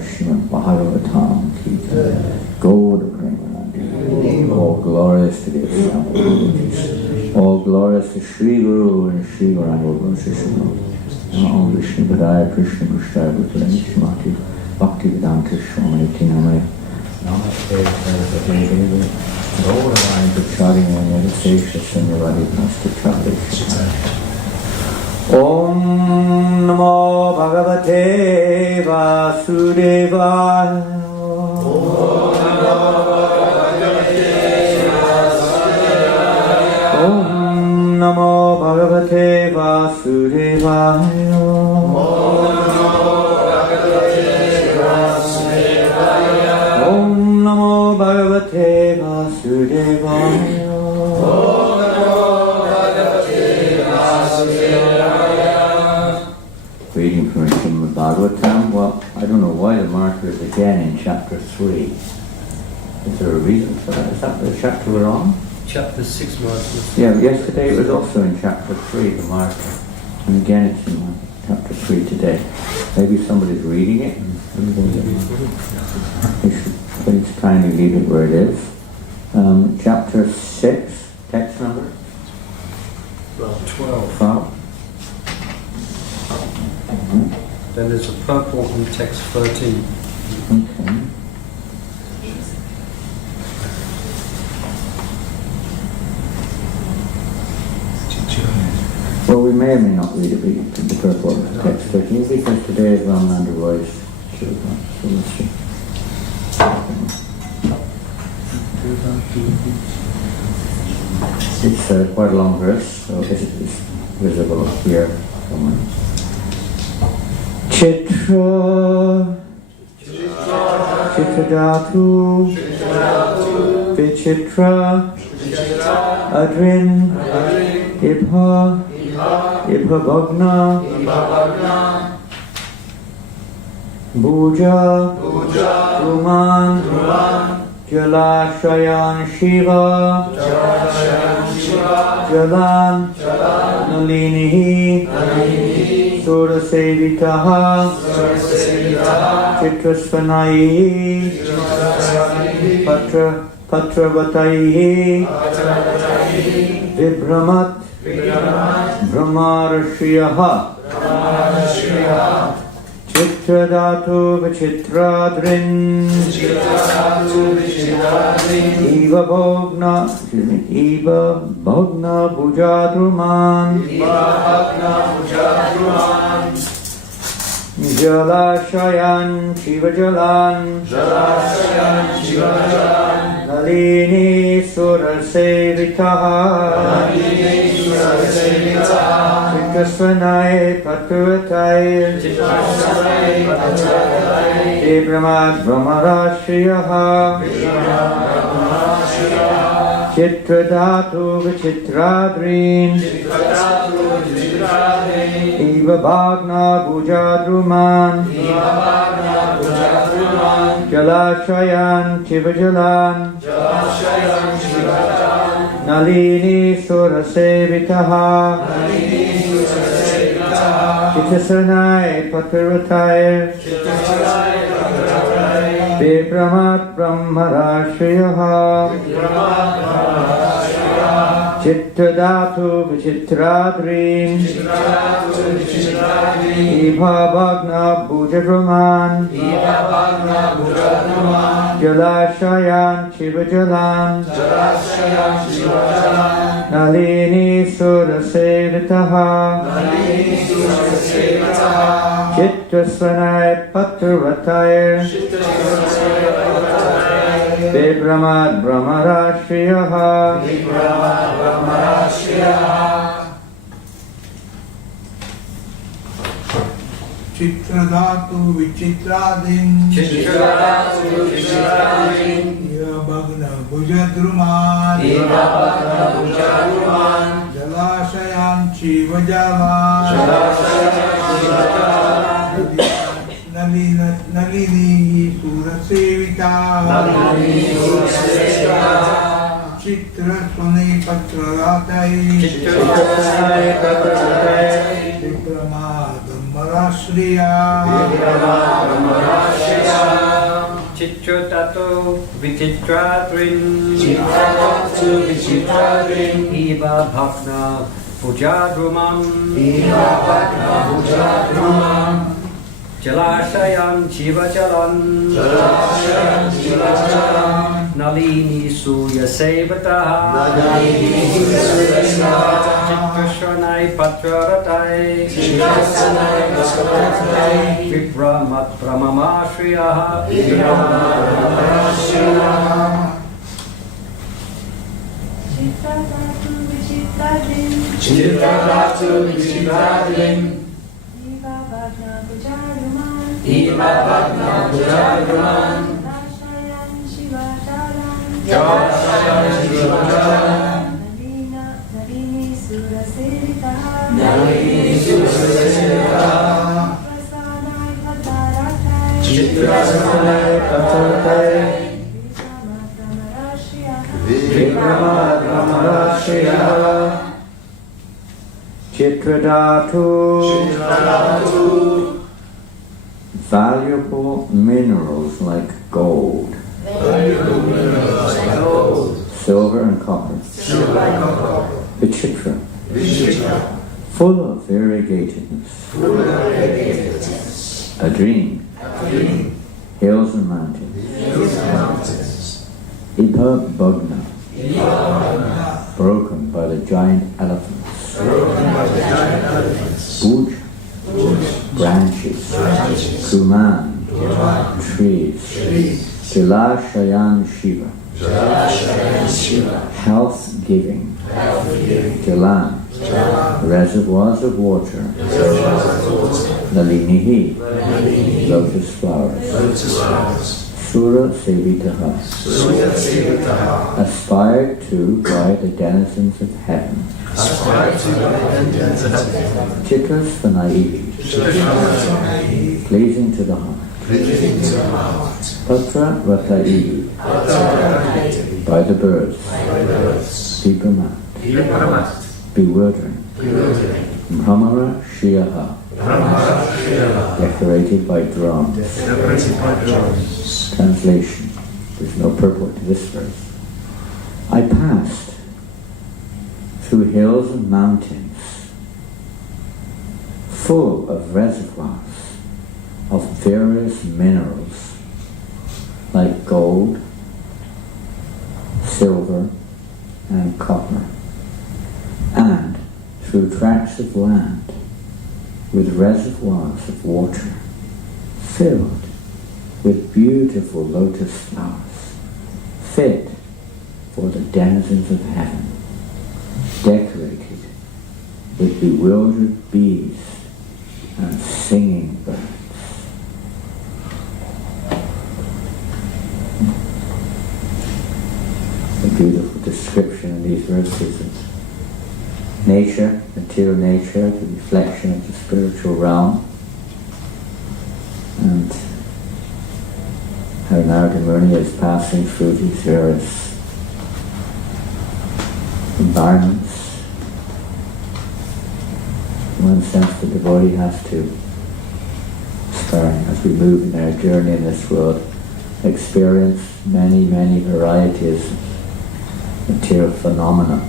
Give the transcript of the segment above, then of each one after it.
Srimad Bhagavatam ki jai. Gold all glorious to the example. All glorious to Sri Guru and Sri Gauranga Sishima. Om Vishnu Padaya Krishna Gushtaya Bhutani Shimati Bhaktivedanta Swami Tinamaya. Namaste Saraswati Devi. Gauranga Pachari Maya Sesha Sanyavadi Nasta Om Namo Bhagavate Vasudevaya. Om Namo Bhagavate Vasudevaya. Om Namo Bhagavate Vasudevaya. Reading from Srimad Bhagavatam. Well, I don't know why the marker is again in chapter 3. Is there a reason for that? Is that the chapter we're on? Chapter 6 marker. Yeah, yesterday it was also in chapter 3, the marker. And again it's in chapter 3 today. Maybe somebody's reading it. We should please kindly leave it where it is. Chapter 6, text number? 12. 12. Then there's a purple in text 13. Okay. Well, we may may or may not read it, the purport of the text 13, because today is Janananda voice. So let's see. It's quite a long verse, so it's visible here somewhere. Chitra Dhatu Vichitra Adrin Ibha Bhagna Bhuja Ruman Jalashayan Shiva Jalan Nalinihi Surasevitaha Chitrasvanaihi Patravatayihi Vibhramat Brahmarashiyaha Chitradhatu Vichitradrin Eva Bhagna Bhujadruman Jalashayan Shivajalan Nalini Surasevitaha Chitrasvanai Patruvatai Vibhramat Brahmarashiyaha Chitradhatu Vichitradrin Eva Bhagna Bhujadruman Jalashayan Shivajalan Nalini Surasevitaha Chitrasvanai Patruvatai Vibhramat Brahmarashiyaha Chitradhatu Vichitradrin Eva Bhagna Bhujadruman Jalashayan Shivajalan Nalini Surasevitaha Chitrasvanai Patruvatai Vibhramat Brahmarashiyaha Chitradhatu Vichitradin Eva Bhagna Bhujadruman Jalashayan Shivajalan Nalini Surasevita Chitrasvanai Patruvatai Vibhramat Brahmarashiyaha Chitradhatu Vichitradrin Eva Bhagna Bhujadruman Jalashayan Shivajalan Nalini Surasevitaha Chitrasvanai Patruvatai Vibhramat Brahmarashiyaha Chitradhatu Vichitradin Eva Bhagna Bhujadruman Jalashayan Shivajalan Nalini Surasevitaha Chitrasvanai Patruvatai Vibhramat Brahmarashiyaha Chitradhatu valuable minerals like gold, silver and copper, Vichitra, full of variegatedness, a dream, hills and mountains, Ibha Bhagna, broken by the giant elephants, branches, Kuman, trees, Jalashayan Shiva, health-giving, Jalan, reservoirs of water, Nalinihi, lotus flowers, Sura Sevitaha, aspired to by the denizens of heaven, Chitras Vanaivi, pleasing to the heart, Patra Rataivi, by the birds, Vipramat, bewildering, Brahmara Shiaha, decorated by drums. Translation. There's no purport to this verse. I passed through hills and mountains full of reservoirs of various minerals like gold, silver, and copper, and through tracts of land with reservoirs of water filled with beautiful lotus flowers, fit for the denizens of heaven, decorated with bewildered bees and singing birds. A beautiful description in these verses of nature, material nature, the reflection of the spiritual realm, and how Narada Muni is passing through these various environments. In one sense, the devotee has to, as we move in our journey in this world, experience many, many varieties of material phenomena.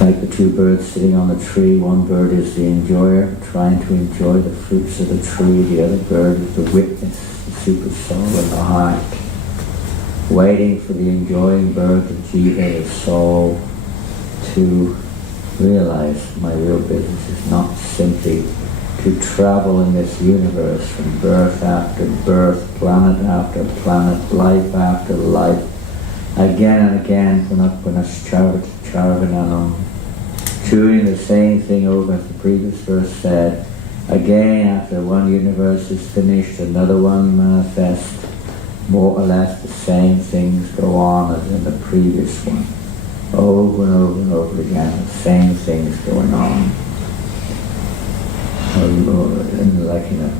Like the two birds sitting on the tree, one bird is the enjoyer, trying to enjoy the fruits of the tree, the other bird is the witness, the super soul in the heart, waiting for the enjoying bird, the jiva, the soul, to realize my real business is not simply to travel in this universe from birth after birth, planet after planet, life after life, again and again, Punashcharvananam, chewing the same thing over, as the previous verse said. Again, after one universe is finished, another one manifests. More or less the same things go on as in the previous one. Over and over and over again, the same things going on. Like in a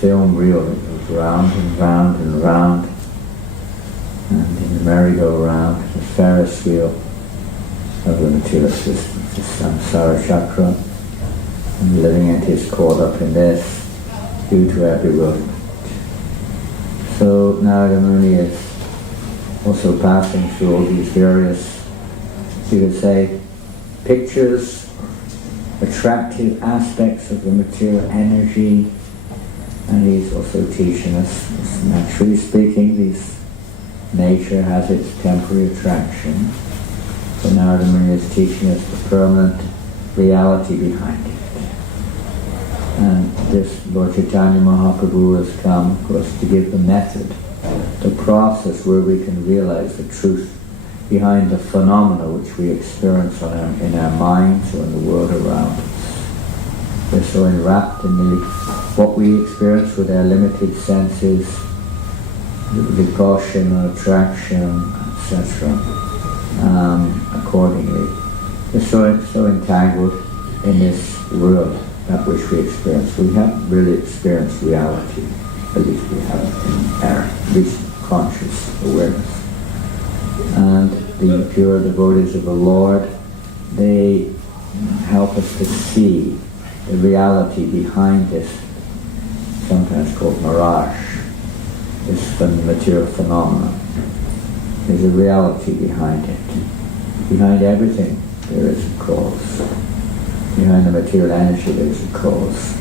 film reel that goes round and round and round. And in the merry-go-round, the Ferris wheel of the material system, the samsara chakra, and the living entity is caught up in this due to our bewilderment. So Narada Muni is also passing through all these various, you could say, pictures, attractive aspects of the material energy, and he's also teaching us, naturally speaking, nature has its temporary attraction. So Narada Muni is teaching us the permanent reality behind it. And this Lord Chaitanya Mahaprabhu has come, of course, to give the method, the process where we can realize the truth behind the phenomena which we experience in our minds or in the world around us. We're so enwrapped in what we experience with our limited senses, repulsion, attraction, etc. Accordingly, we're so entangled in this world that which we experience. We haven't really experienced reality, at least we haven't in our recent conscious awareness. And the pure devotees of the Lord, they help us to see the reality behind this, sometimes called mirage, this material phenomena. There's a reality behind it. Behind everything there is a cause. Behind the material energy there is a cause.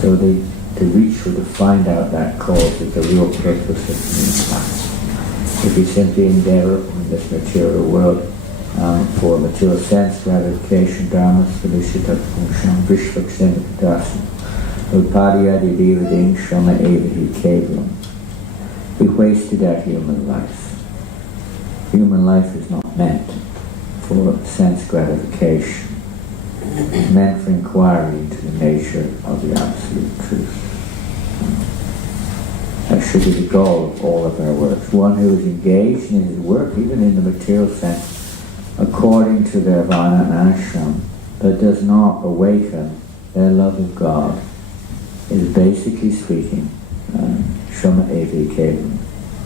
So to reach or to find out that cause is the real purpose of human life. If we simply endeavor in this material world for material sense gratification, dharmas, felicita, function, vishvaksena, Upadhyadi devading shama evahi kevalam. We wasted our human life. Human life is not meant for sense gratification. It's meant for inquiry into the nature of the absolute truth. That should be the goal of all of our works. One who is engaged in his work, even in the material sense, according to their varna and ashram, but does not awaken their love of God, is basically speaking, Shama Evi Kevam,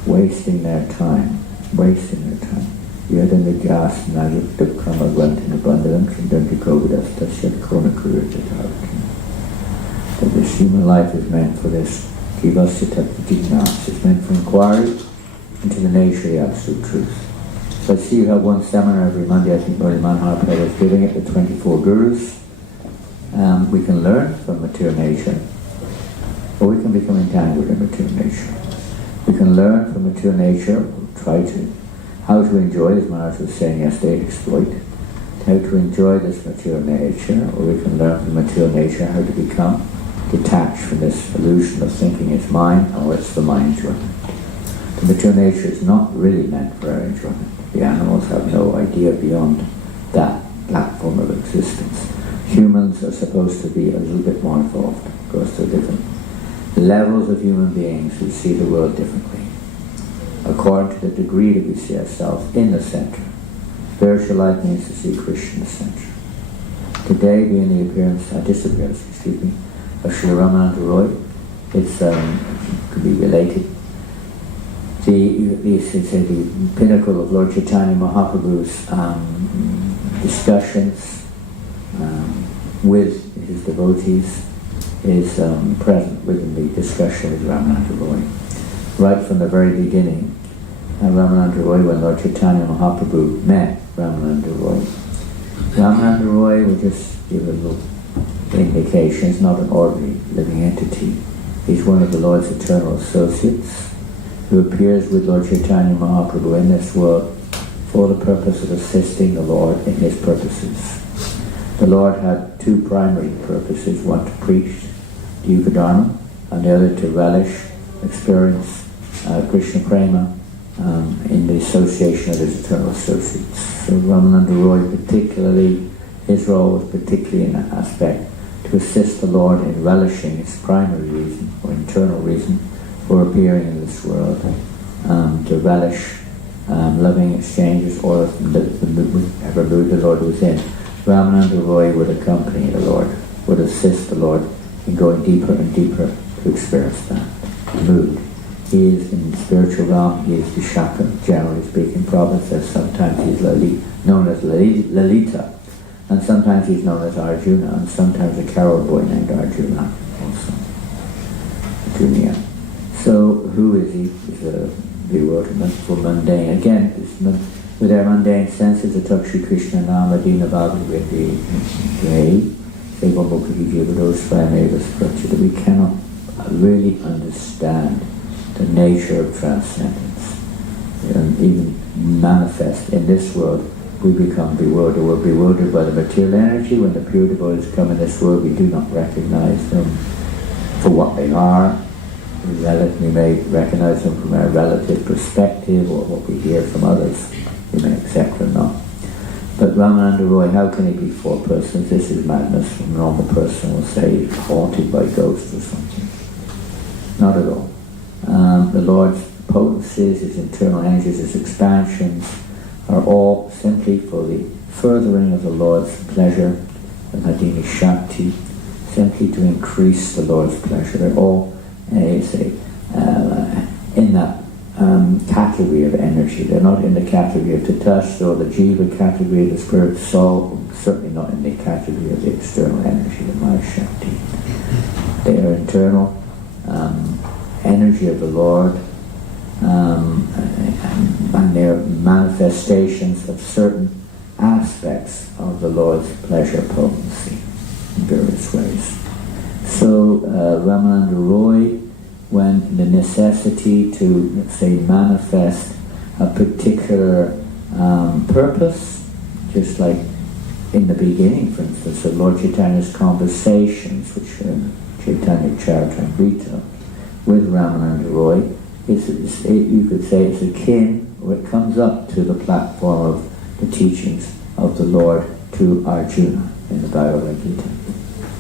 wasting their time. Yadam Vidyas Nayuk Dukkama Grantin Abundant Shindanti Kovidas Tasyat Krona Kuritataraki. That this human life is meant for this Kivasya Jignas, it's meant for inquiry into the nature of the absolute truth. So I see you have one seminar every Monday. I think Murli Manhar Prabhu is giving it, the 24 Gurus. We can learn from material nature, or we can become entangled in material nature. We can learn from material nature, try to, how to enjoy, as Maharaj was saying yesterday, exploit, how to enjoy this material nature, or we can learn from material nature how to become detached from this illusion of thinking it's mine, or it's for my enjoyment. The material nature is not really meant for our enjoyment. The animals have no idea beyond that platform of existence. Humans are supposed to be a little bit more involved, because they're different levels of human beings who see the world differently, according to the degree that we see ourselves in the center. Spiritual life means to see Krishna in the center. Today, being the disappearance, of Srila Ramananda Roy, it's could be related. The pinnacle of Lord Chaitanya Mahaprabhu's discussions with his devotees is present within the discussion with Ramananda Roy. Right from the very beginning, Ramananda Roy, when Lord Chaitanya Mahaprabhu met Ramananda Roy, Ramananda Roy will just give a little indication. He's not an ordinary living entity. He's one of the Lord's eternal associates who appears with Lord Chaitanya Mahaprabhu in this world for the purpose of assisting the Lord in his purposes. The Lord had two primary purposes, one to preach the Yuga Dharma, and the other to relish, experience Krishna Prema in the association of his eternal associates. So Ramananda Roy particularly, his role was particularly in that aspect, to assist the Lord in relishing his primary reason, or internal reason, for appearing in this world, to relish loving exchanges, or whatever mood the Lord was in. Ramananda Roy would accompany the Lord, would assist the Lord in going deeper and deeper to experience that mood. He is in the spiritual realm, he is Vishaka, generally speaking. Prabhupada says sometimes he's known as Lalita, and sometimes he's known as Arjuna, and sometimes a carol boy named Arjuna also. Arjuna. So who is he? He's a bewilderment for mundane. Again, with our mundane senses, the Takshi Krishna Nama Dina Bhagavati Day, that we cannot really understand the nature of transcendence. And even manifest in this world, we become bewildered. We're bewildered by the material energy. When the pure devotees come in this world, we do not recognize them for what they are. We may recognize them from our relative perspective, or what we hear from others. We may accept or not. But Ramananda Roy, how can he be four persons? This is madness. A normal person will say he's haunted by ghosts or something. Not at all. The Lord's potencies, his internal energies, his expansions, are all simply for the furthering of the Lord's pleasure, the Madhini Shakti, simply to increase the Lord's pleasure. They're all in that category of energy. They're not in the category of Tatastha or the Jiva category of the spirit soul, certainly not in the category of the external energy, the Maya Shakti. They are internal energy of the Lord, and they're manifestations of certain aspects of the Lord's pleasure potency in various ways. So Ramananda Roy, when the necessity to, let's say, manifest a particular purpose just like in the beginning, for instance, of Lord Chaitanya's conversations, which Chaitanya Charitamrita with Ramananda Roy, you could say it's akin, or it comes up to the platform of the teachings of the Lord to Arjuna in the Bhagavad Gita.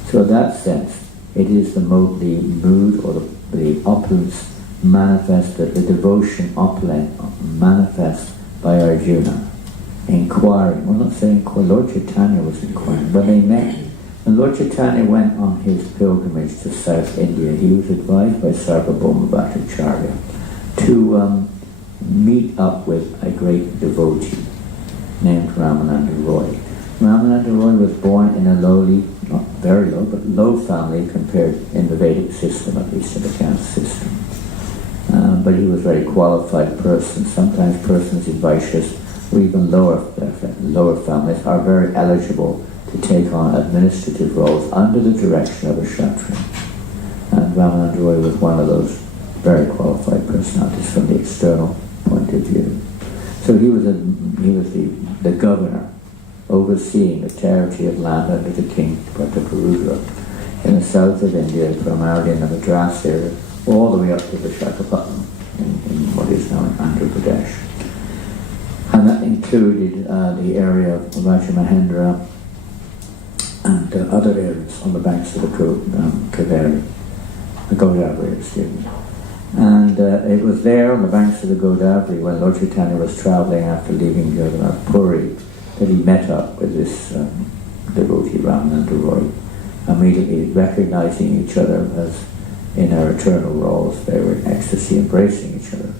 So in that sense, it is the mood or the opulence manifested, the devotion opulent manifest by Arjuna, inquiring. We're not saying Lord Chaitanya was inquiring, but they met. When Lord Chaitanya went on his pilgrimage to South India, he was advised by Sarvabhauma Bhattacharya to meet up with a great devotee named Ramananda Roy. Ramananda Roy was born in a lowly, not very low, but low family compared in the Vedic system, at least in the caste system. But he was a very qualified person. Sometimes persons in Vaishyas or even lower families are very eligible to take on administrative roles under the direction of a Kshatriya. And Ramananda Roy was one of those very qualified personalities from the external point of view. So he was the governor overseeing the territory of land under the king Prataparudra in the south of India, primarily in the Madras area, all the way up to Visakhapatnam in what is now Andhra Pradesh. And that included the area of Rajamahendra and other areas on the banks of the Kaveri, the Godavari, excuse me. And it was there on the banks of the Godavari when Lord Chaitanya was travelling after leaving Jagannath Puri that he met up with this devotee Ramananda Roy, immediately recognizing each other as in their eternal roles. They were in ecstasy, embracing each other.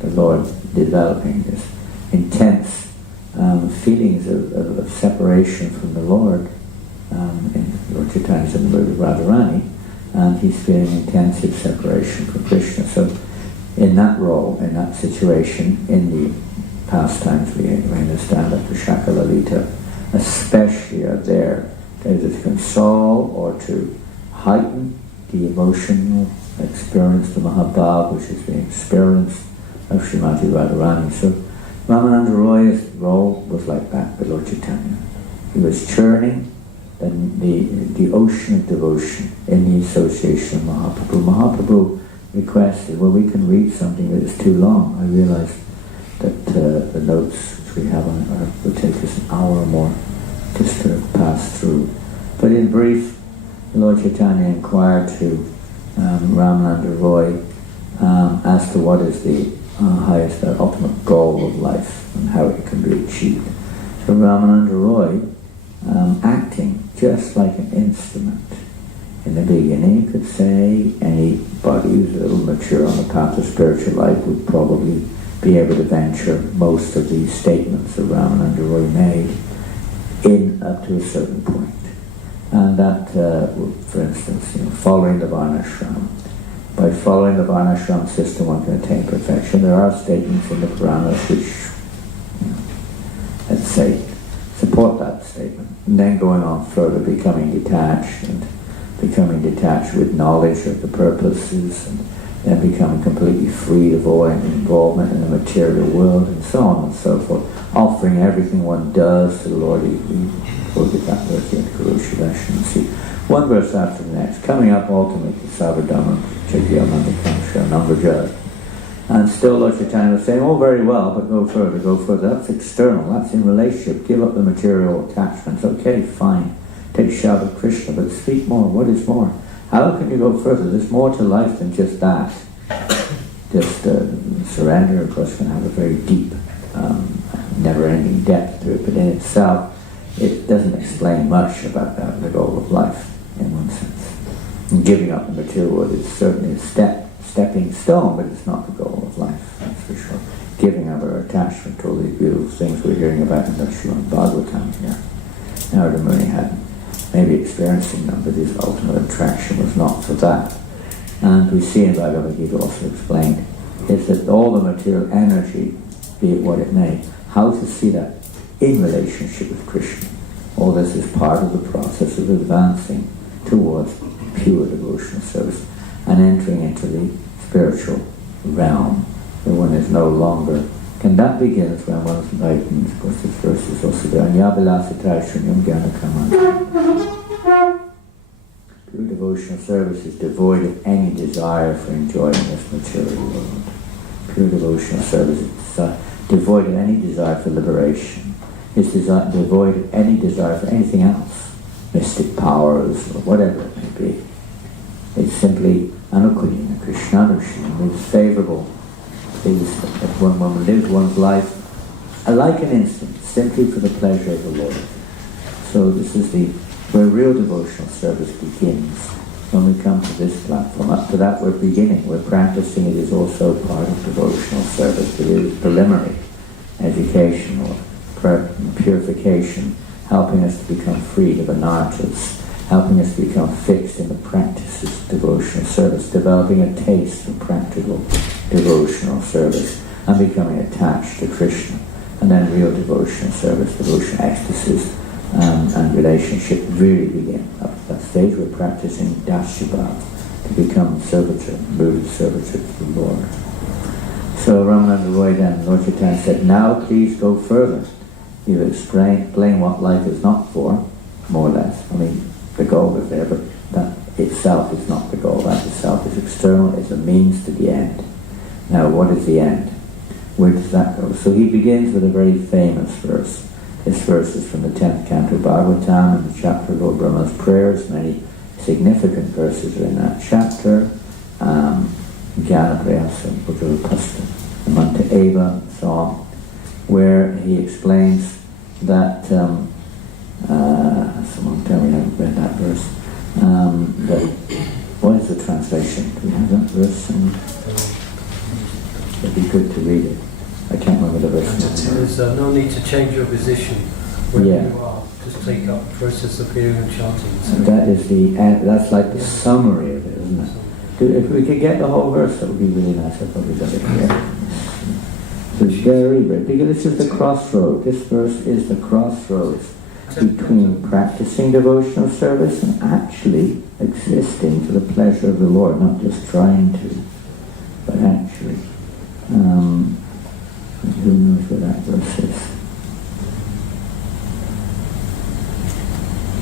The Lord developing this intense feelings of separation from the Lord. Lord Chaitanya's in the mood of Radharani, and he's feeling intensive separation from Krishna. So in that role, in that situation, in the pastimes we understand that the Shakalalita especially are there either to console or to heighten the emotional experience, the Mahabhav, which is being experienced of Srimati Radharani. So Ramananda Roy's role was like that with Lord Chaitanya. He was churning the ocean of devotion in the association of Mahaprabhu. Mahaprabhu requested, well, we can read something that is too long. I realized that the notes which we have on it would take us an hour or more just to pass through. But in brief, Lord Chaitanya inquired to Ramananda Roy as to what is the highest, ultimate goal of life and how it can be achieved. So Ramananda Roy, acting just like an instrument. In the beginning, you could say anybody who's a little mature on the path of spiritual life would probably be able to venture most of these statements that Ramananda Roy made in up to a certain point. And that, for instance, following the Varnashram. By following the Varnashram system, one can attain perfection. There are statements in the Puranas which, let's say, support that statement. And then going on further, becoming detached with knowledge of the purposes, and then becoming completely free of all involvement in the material world, and so on and so forth. Offering everything one does to the Lord. We'll get that verse in Kurushadash and see. One verse after the next. Coming up ultimately to Savardhana, Chaityananda Kamsha, Nambrajad. And still Lord Chaitanya was saying, oh, very well, but go further. That's external, that's in relationship. Give up the material attachments. Okay, fine. Take shout of Krishna, but speak more. What is more? How can you go further? There's more to life than just that. Just surrender, of course, can have a very deep, never-ending depth to it, but in itself, it doesn't explain much about the goal of life, in one sense. And giving up the material world is certainly a stepping stone, but it's not the goal of life, that's for sure. Giving up our attachment to all these beautiful things we're hearing about in the Srimad Bhagavatam here. Narada Muni had maybe experiencing them, but his ultimate attraction was not for that. And we see in Bhagavad Gita also explained is that all the material energy, be it what it may, how to see that in relationship with Krishna. All this is part of the process of advancing towards pure devotional service and entering into the spiritual realm where one is no longer And that begins when one is enlightened. Of course, this verse is also there. Pure devotional service is devoid of any desire for enjoying this material world. Pure devotional service is devoid of any desire for liberation. It's devoid of any desire for anything else, mystic powers or whatever it may be. It's simply anukulina, Krishnanushina. It's favourable. Is that one lives one's life like an instant, simply for the pleasure of the Lord. So this is where real devotional service begins. When we come to this platform, up to that we're beginning. We're practicing. It is also part of devotional service. It is preliminary education or purification, helping us to become freed of anarthas, helping us to become fixed in the practices of devotional service, developing a taste for practical devotional service, and becoming attached to Krishna. And then real devotional service, devotional ecstasies, and relationship really begin. Up to that stage we're practicing Dasyabhav, to become servitor, rooted servitor to the Lord. So Ramananda Roy then, Lord Chaitanya said, now please go further. You explain what life is not for, more or less. I mean, the goal is there, but that itself is not the goal. That itself is external, it's a means to the end. Now, what is the end? Where does that go? So he begins with a very famous verse. This verse is from the 10th canto of Bhagavatam, in the chapter of Lord Brahma's prayers. Many significant verses are in that chapter. Jnana Prayasa, Bhagavapasta, Manta Eva, and so on, where he explains that, someone tell me I haven't read that verse, that, what is the translation? Do we have that verse? It'd be good to read it. I can't remember the verse. There's no need to change your position where Yeah. you are. Just take up the process of hearing and chanting. So That is that's like the summary of it, isn't it? If we could get the whole verse, that would be really nice. I probably got it here. So it's very, because this is the crossroad. This verse is the crossroads between practicing devotional service and actually existing for the pleasure of the Lord, not just trying to, but actually. Who knows where that verse is?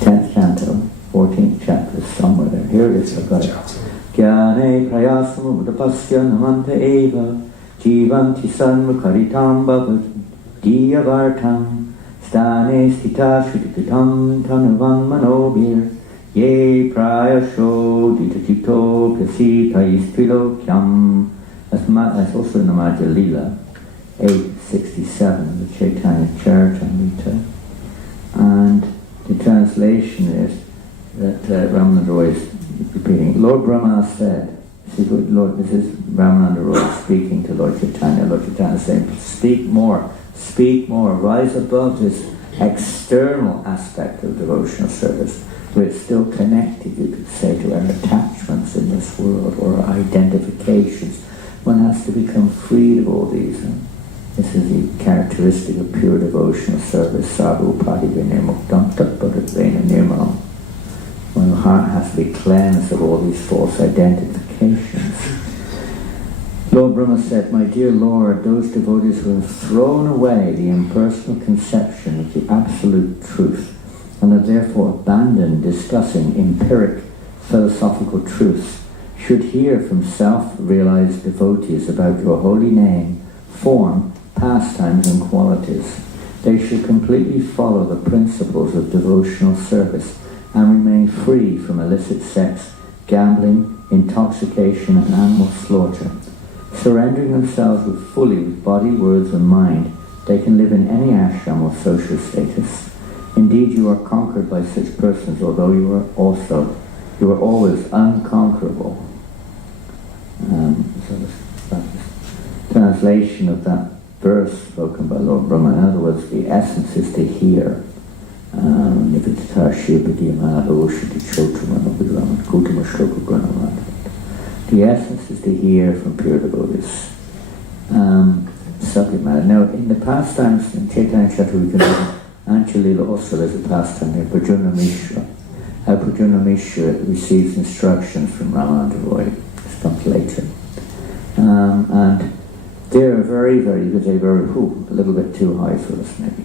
10th canto, 14th chapter, somewhere there. Here it is, I've got it. Jnane prayasam udapasya namanta eva jivanti sanmukaritam bhavat diyavartam stane stita shritikritam tanuvan manobir ye prayasho ditachito prasita istvilokyam. That's also in the Madhya Lila, 867, the Chaitanya Charitamrita. And the translation is that Ramananda Roy is repeating, Lord Brahma said, this is Ramananda Roy speaking to Lord Chaitanya. Lord Chaitanya is saying, speak more, rise above this external aspect of devotional service, where it's still connected, you could say, to our attachments in this world, or our identifications. One has to become freed of all these. This is the characteristic of pure devotional service. Sadhu padivene muktam tatpadadvena nirmalam. One's heart has to be cleansed of all these false identifications. Lord Brahma said, my dear Lord, those devotees who have thrown away the impersonal conception of the absolute truth and have therefore abandoned discussing empiric philosophical truths should hear from self-realized devotees about your holy name, form, pastimes and qualities. They should completely follow the principles of devotional service and remain free from illicit sex, gambling, intoxication and animal slaughter. Surrendering themselves fully with body, words and mind, they can live in any ashram or social status. Indeed, you are conquered by such persons, although you are always unconquerable. So that's translation of that verse spoken by Lord Brahma. In other words, the essence is to hear. The essence is to hear from pure devotees. Subject matter. Now, in the pastimes, in Chaitanya Chaturvikam, Anchalila also there's a pastime here, Prajuna Mishra. Prajuna Mishra receives instructions from Ramananda Roy. It's comes later. And There are very, you could say very, a little bit too high for us maybe.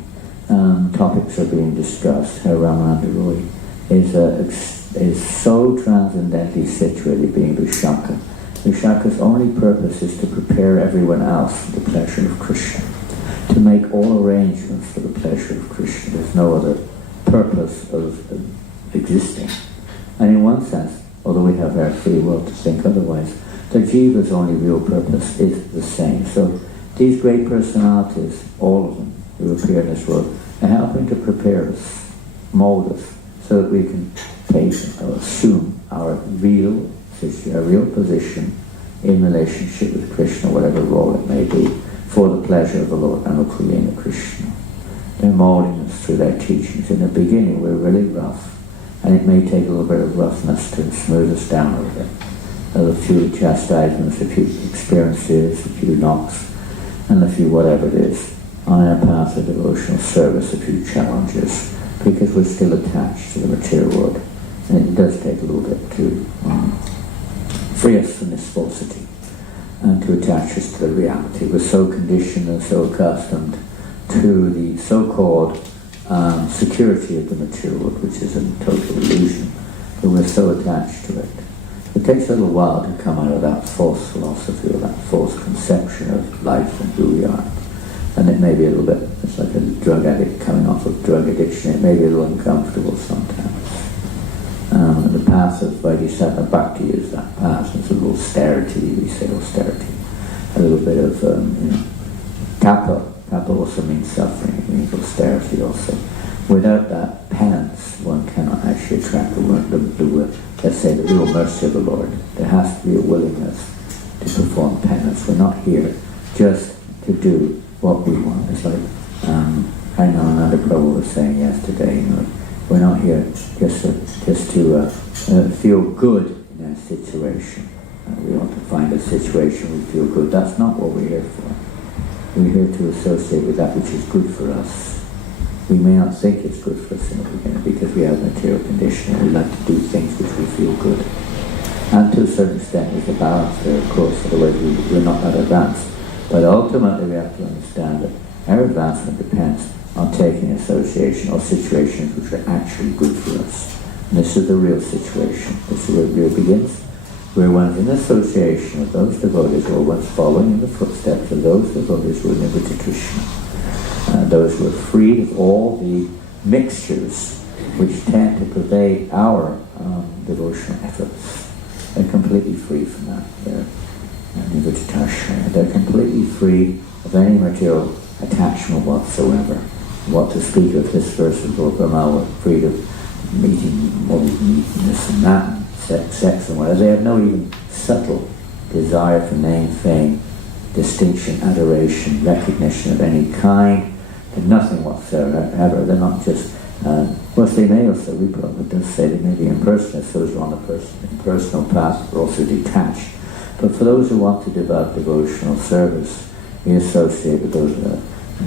Topics are being discussed. How Ramananda Roy is so transcendently situated, being Vishaka. Vishaka's only purpose is to prepare everyone else for the pleasure of Krishna, to make all arrangements for the pleasure of Krishna. There's no other purpose of existing. And in one sense, although we have our free will to think otherwise, the jiva's only real purpose is the same. So these great personalities, all of them who appear in this world, are helping to prepare us, mold us, so that we can take or assume our real position in relationship with Krishna, whatever role it may be, for the pleasure of the Lord Anukulina Krishna. They're molding us through their teachings. In the beginning we're really rough, and it may take a little bit of roughness to smooth us down a little bit. A few chastisements, a few experiences, a few knocks, and a few whatever it is on our path of devotional service, a few challenges, because we're still attached to the material world, and it does take a little bit to free us from this falsity and to attach us to the reality. We're so conditioned and so accustomed to the so-called security of the material world, which is a total illusion, that we're so attached to it. It takes a little while to come out of that false philosophy or that false conception of life and who we are. And it may be a little bit, it's like a drug addict coming off of drug addiction. It may be a little uncomfortable sometimes. The path of Vaidhisatma Bhakti is that path. It's a little austerity, we say austerity. A little bit of, kapha. Kapha also means suffering, it means austerity also. Without that penance, one cannot actually attract let's say, the real mercy of the Lord. There has to be a willingness to perform penance. We're not here just to do what we want. It's like Janananda Prabhu was saying yesterday, we're not here just to feel good in our situation. We want to find a situation we feel good. That's not what we're here for. We're here to associate with that which is good for us. We may not think it's good for us in the beginning because we have material conditioning. We like to do things which we feel good. And to a certain extent there's a balance there, of course, otherwise we're not that advanced. But ultimately we have to understand that our advancement depends on taking association or situations which are actually good for us. And this is the real situation. This is where it really begins. Where one's in association with those devotees, or one's following in the footsteps of those devotees who are near to Krishna. Those who are freed of all the mixtures which tend to pervade our devotional efforts. They're completely free from that. They're completely free of any material attachment whatsoever. What to speak of this verse of Lord Brahma, we're free of meeting this and that, sex and whatever. They have no even subtle desire for name, fame, distinction, adoration, recognition of any kind. They're nothing whatsoever. They're not just, they may also, it does say they may be impersonalists, those who are on the impersonal path are also detached. But for those who want to develop devotional service, we associate with those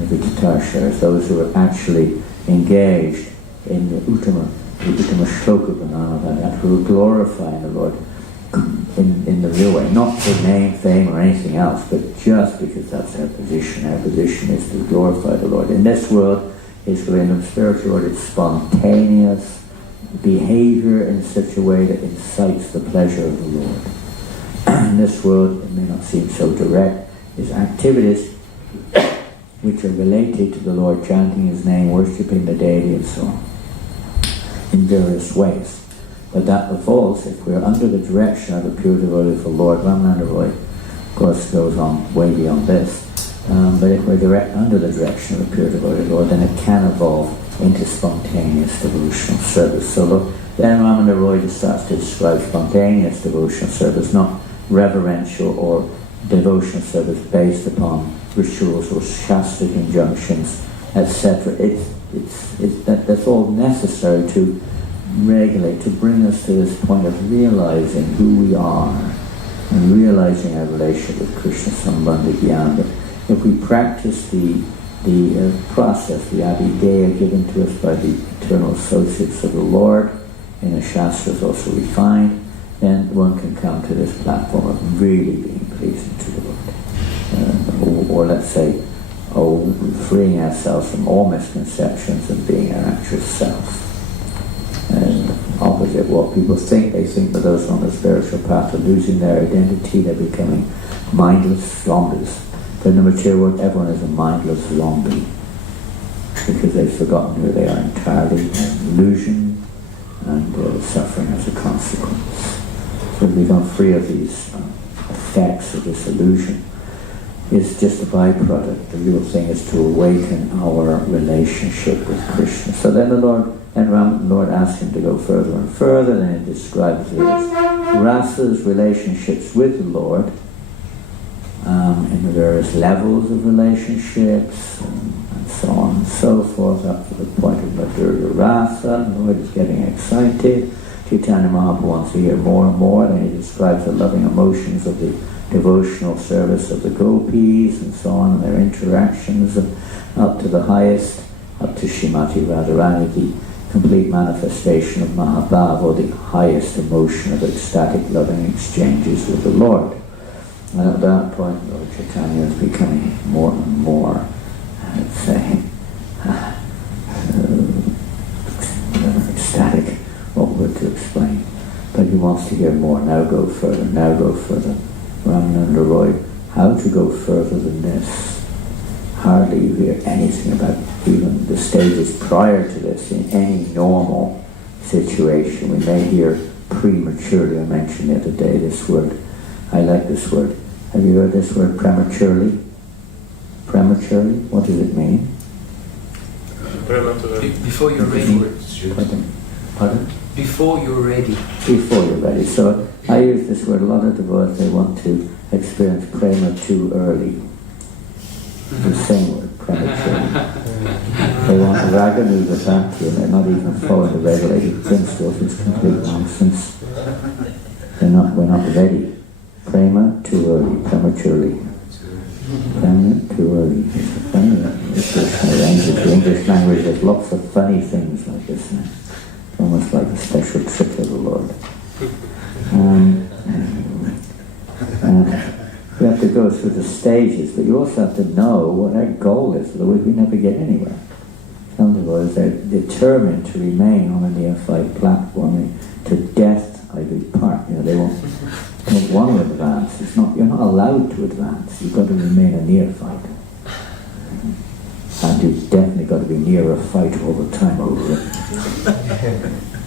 Vitatashas, those who are actually engaged in the Uttama Shloka Pranama, who are glorifying the Lord in the real way, not for name, fame, or anything else, but just because that's our position. Our position is to glorify the Lord. In this world, in the spiritual world, it's spontaneous behavior in such a way that incites the pleasure of the Lord. In this world, it may not seem so direct, is activities which are related to the Lord, chanting His name, worshipping the deity, and so on, in various ways. But that evolves if we're under the direction of a pure devotee for Lord. Ramananda Roy, of course, goes on way beyond this. But if we're under the direction of a pure devotee Lord, then it can evolve into spontaneous devotional service. So look, then Ramananda Roy just starts to describe spontaneous devotional service, not reverential or devotional service based upon rituals or shastric injunctions, etc. That's all necessary to regulate, to bring us to this point of realizing who we are and realizing our relationship with Krishna Sambandha Jnana. If we practice the process, the abhideya given to us by the eternal associates of the Lord, in the Shastras also refined, then one can come to this platform of really being pleasing to the Lord. or let's say, freeing ourselves from all misconceptions of being our actual self. And opposite what people think, they think that those on the spiritual path are losing their identity, they're becoming mindless zombies. But in the material world, everyone is a mindless zombie because they've forgotten who they are entirely, an illusion, and suffering as a consequence. So to become free of these effects of this illusion is just a byproduct. The real thing is to awaken our relationship with Krishna. So then the Lord asked him to go further and further, and he describes Rasa's relationships with the Lord in the various levels of relationships, and so on and so forth, up to the point of Madhurya Rasa. The Lord is getting excited. Chaitanya Mahaprabhu wants to hear more and more, and he describes the loving emotions of the devotional service of the gopis and so on, and their interactions up to the highest, up to Srimati Radharani, the complete manifestation of Mahabhava, or the highest emotion of ecstatic loving exchanges with the Lord. And at that point, Lord Chaitanya is becoming more and more, I'd say, ecstatic, what we're to explain. But he wants to hear more. Now go further, now go further. Ramananda Roy, how to go further than this? Hardly you hear anything about even the stages prior to this in any normal situation. We may hear prematurely. I mentioned the other day this word. I like this word. Have you heard this word, prematurely? Prematurely? What does it mean? Before you're ready. Pardon? Before you're ready. Before you're ready. So I use this word. A lot of devotees, they want to experience prema too early. The same word, prematurely. They want to raganuga bhakti, and they're not even following the regulated principles. It's complete nonsense. We're not ready. Prema too early, prematurely. Prema too early. It's funny. The English language has lots of funny things like this. It's almost like a special trick of the Lord. You have to go through the stages, but you also have to know what our goal is, otherwise we never get anywhere. Some devotees are determined to remain on a neophyte platform. To death I do part. They don't want to advance. You're not allowed to advance. You've got to remain a neophyte. And you've definitely got to be near a fight all the time over it.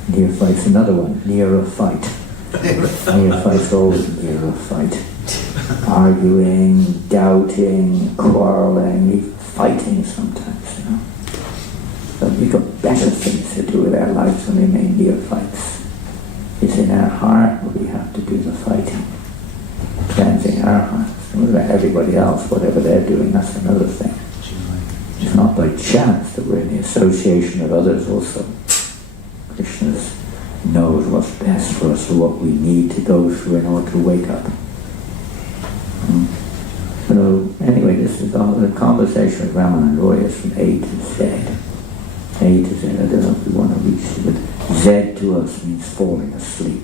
Neophyte's another one. Near a fight. Neophyte's always near a fight. Arguing, doubting, quarreling, fighting sometimes, But we've got better things to do with our lives than remain neophytes. It's in our heart where we have to do the fighting. Cleansing our hearts. What about everybody else, whatever they're doing, that's another thing. It's not by chance that we're in the association of others also. Krishna knows what's best for us, what we need to go through in order to wake up. So anyway, this is all the conversation with Ramananda Roy is from A to Z. A to Z, I don't know if we want to reach it, but Z to us means falling asleep.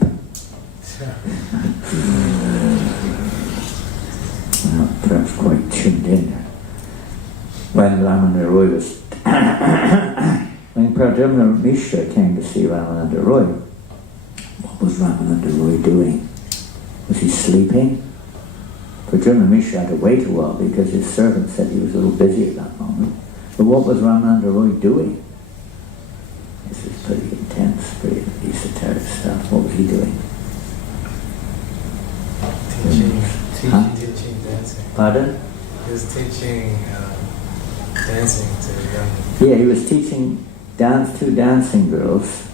Perhaps quite tuned in there. When Ramananda Roy was when Pradyumna Mishra came to see Ramananda Roy, what was Ramananda Roy doing? Was he sleeping? Pradyumna Mishra had to wait a while because his servant said he was a little busy at that moment. But what was Ramananda Roy doing? This is pretty intense, pretty esoteric stuff. What was he doing? Teaching dancing. Pardon? He was teaching dancing to young. Yeah, he was teaching two dancing girls,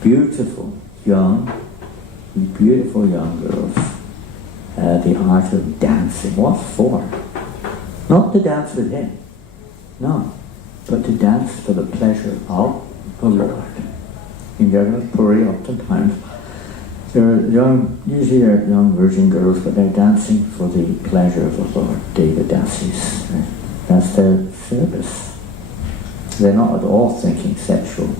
beautiful young girls, the art of dancing. What for? Not to dance with him, no, but to dance for the pleasure of the Lord. In Jagannath Puri, oftentimes, usually they're young virgin girls, but they're dancing for the pleasure of the Lord, Devadasis. Right? That's their service. They're not at all thinking sexual.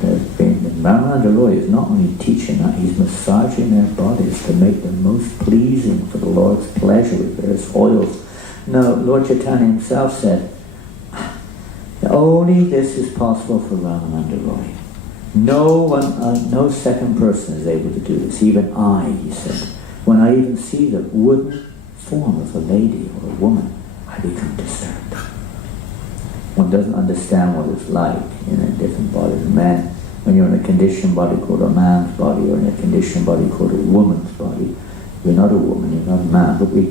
Ramananda Roy is not only teaching that, he's massaging their bodies to make them most pleasing for the Lord's pleasure with various oils No, Lord Chaitanya himself said, only this is possible for Ramananda Roy. No one, no second person is able to do this. Even I, he said, when I even see the wooden form of a lady or a woman, I become disturbed. One doesn't understand what it's like in a different body. Man, when you're in a conditioned body called a man's body, or in a conditioned body called a woman's body, you're not a woman, you're not a man, but we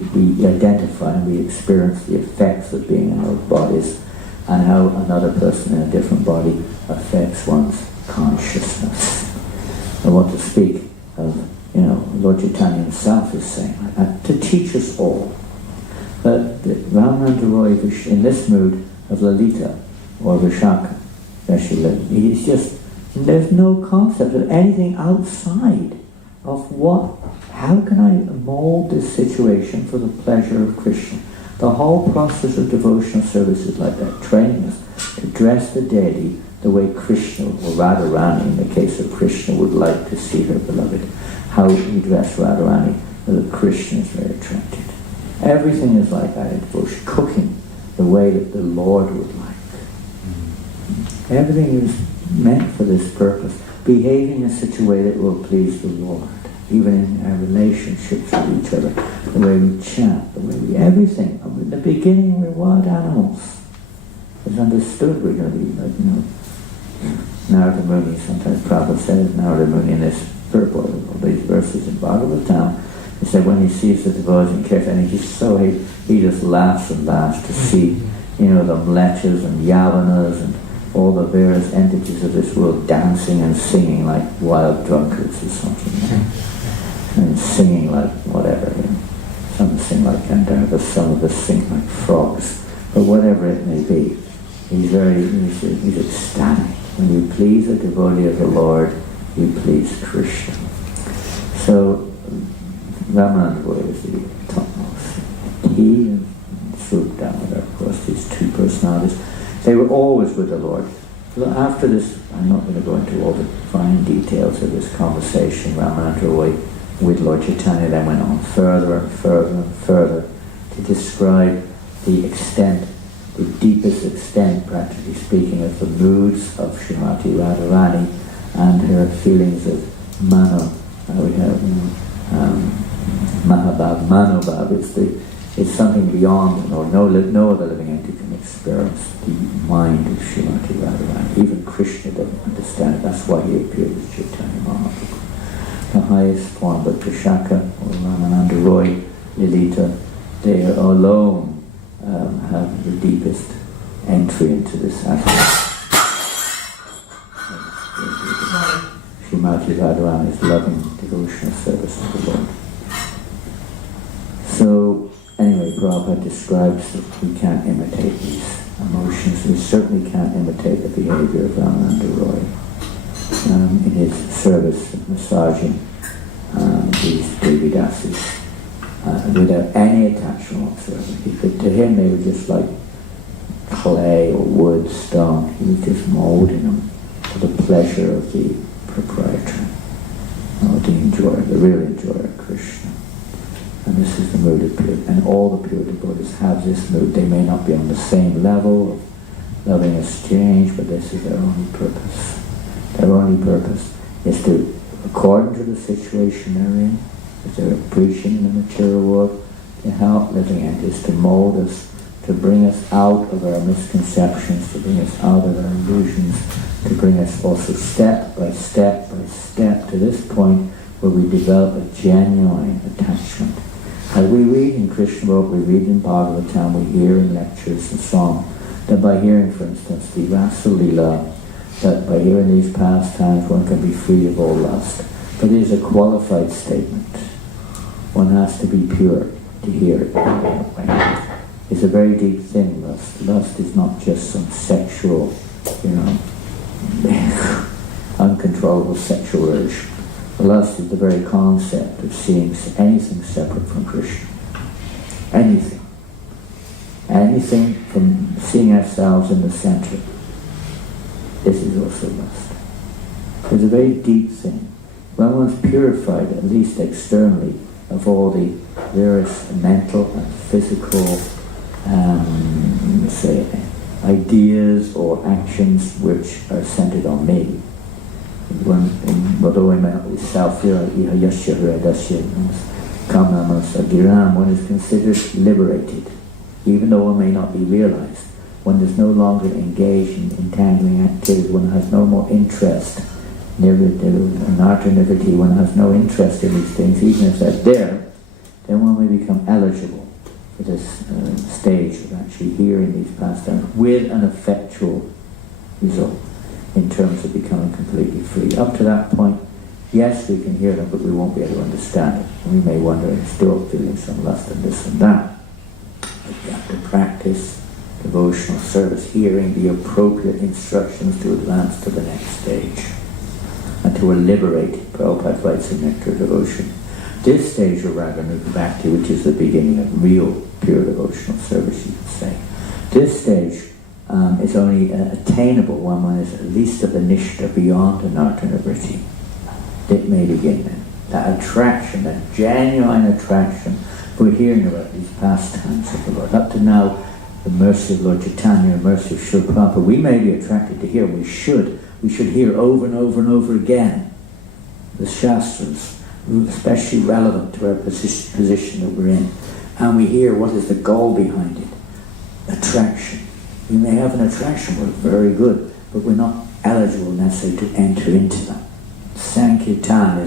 identify and we experience the effects of being in those bodies, and how another person in a different body affects one's consciousness. I want to speak of, Lord Chaitanya himself is saying to teach us all that Ramananda Roy, in this mood of Lalita or Vishaka, he's just, there's no concept of anything outside of how can I mold this situation for the pleasure of Krishna? The whole process of devotional service is like that, training us to dress the deity the way Krishna, or Radharani in the case of Krishna, would like to see her beloved. How we dress Radharani, that Krishna is very attracted. Everything is like that in devotion. Cooking the way that the Lord would like. Everything is meant for this purpose. Behaving in such a way that will please the Lord. Even in our relationships with each other, the way we chant, the way we, everything. In the beginning we're wild animals. It's understood we're going to be like, Narada Muni, sometimes Prabhupada says, Narada Muni in this purport of these verses in Bhagavatam, he said when he sees the devotees in Kirtan, he just laughs and laughs to see, the mlechas and yavanas and all the various entities of this world dancing and singing like wild drunkards or something, and singing like whatever. Some sing like Gandharvas, some of us sing like frogs, but whatever it may be, he's ecstatic. When you please a devotee of the Lord, you please Krishna. So Ramananda Roy is the topmost. He and Swarup Damodar, of course, these two personalities, they were always with the Lord. So after this, I'm not going to go into all the fine details of this conversation. Ramananda Roy with Lord Chaitanya then went on further and further and further to describe the extent, the deepest extent, practically speaking, of the moods of Srimati Radharani and her feelings of mano. We have Mahabhav, Manobhav. It's something beyond, or no other living entity can experience the mind of Srimati Radharani. Even Krishna doesn't understand it. That's why he appeared as Chaitanya Mahaprabhu. The highest form, but Vishaka or Ramananda Roy, Lilita, they alone have the deepest entry into this aspect. Srimati Radharani's loving devotional service to the Lord. So, anyway, Prabhupada describes that we can't imitate these emotions. We certainly can't imitate the behavior of Ramananda Roy in his service of massaging these Devidasis without any attachment whatsoever. To him they were just like clay or wood, stone. He was just molding them for the pleasure of the proprietor, the real enjoyer, Krishna. And this is the mood of pure, and all the pure devotees have this mood. They may not be on the same level of loving exchange, but this is their only purpose. Their only purpose is to, according to the situation they're in, if they're preaching in the material world, to help living entities, to mold us, to bring us out of our misconceptions, to bring us out of our illusions, to bring us also step by step by step to this point where we develop a genuine attachment. As we read in Krishna book, we read in Bhagavatam, we hear in lectures and so on, that by hearing, for instance, the Rasa Lila, that by hearing these pastimes one can be free of all lust. But it is a qualified statement. One has to be pure to hear it. It's a very deep thing, lust. Lust is not just some sexual, uncontrollable sexual urge. Lust is the very concept of seeing anything separate from Krishna. Anything. Anything from seeing ourselves in the center. This is also lust. It's a very deep thing. When one's purified, at least externally, of all the various mental and physical say, ideas or actions which are centered on me. Although I may not be one is considered liberated, even though one may not be realized. One is no longer engaged in entangling activities. One has no more interest. Nirvana, one has no interest in these things, even if they're there. Then one may become eligible for this stage of actually hearing these pastimes with an effectual result in terms of becoming completely free. Up to that point, yes, we can hear them, but we won't be able to understand it. And we may wonder, still feeling some lust and this and that. We have to practice devotional service, hearing the appropriate instructions to advance to the next stage. Until we're liberated. Prabhupada writes in Nectar Devotion. This stage of Raganuga Bhakti, which is the beginning of real, pure devotional service, you could say. This stage is only attainable when one is at least of the nishta, beyond the nartana vritti. It may begin then. That attraction, that genuine attraction for hearing about these pastimes of the Lord. Up to now, the mercy of Lord Chaitanya, the mercy of Srila Prabhupada, we may be attracted to hear. We should hear over and over and over again the Shastras, especially relevant to our position that we're in. And we hear what is the goal behind it. Attraction. We may have an attraction, we're very good, but we're not eligible necessarily to enter into that. Sankirtan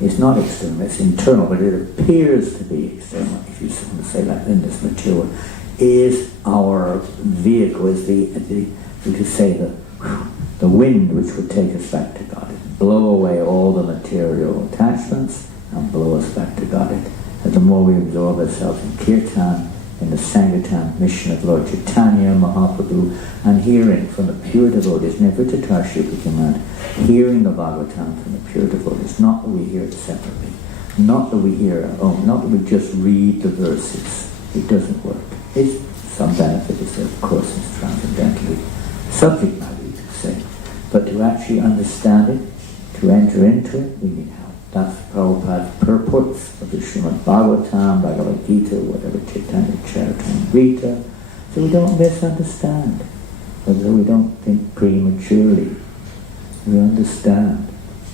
is not external, it's internal, but it appears to be external, if you want to say that in this material, is our vehicle, is the we could say the wind which would take us back to God. It blow away all the material attachments and blow us back to God. And the more we absorb ourselves in Kirtan, in the Sankirtan mission of Lord Chaitanya Mahaprabhu, and hearing from the pure devotees, Nivrittatarshya command, hearing the Bhagavatam from the pure devotees, not that we hear it separately, not that we hear our own, not that we just read the verses. It doesn't work. It's some benefit, of course, it's transcendentally subject matter, you could say. But to actually understand it, to enter into it, we need help. That's Prabhupada's purports of the Srimad Bhagavatam, Bhagavad Gita, whatever, Chaitanya Charitamrita, so we don't misunderstand, so we don't think prematurely. We understand.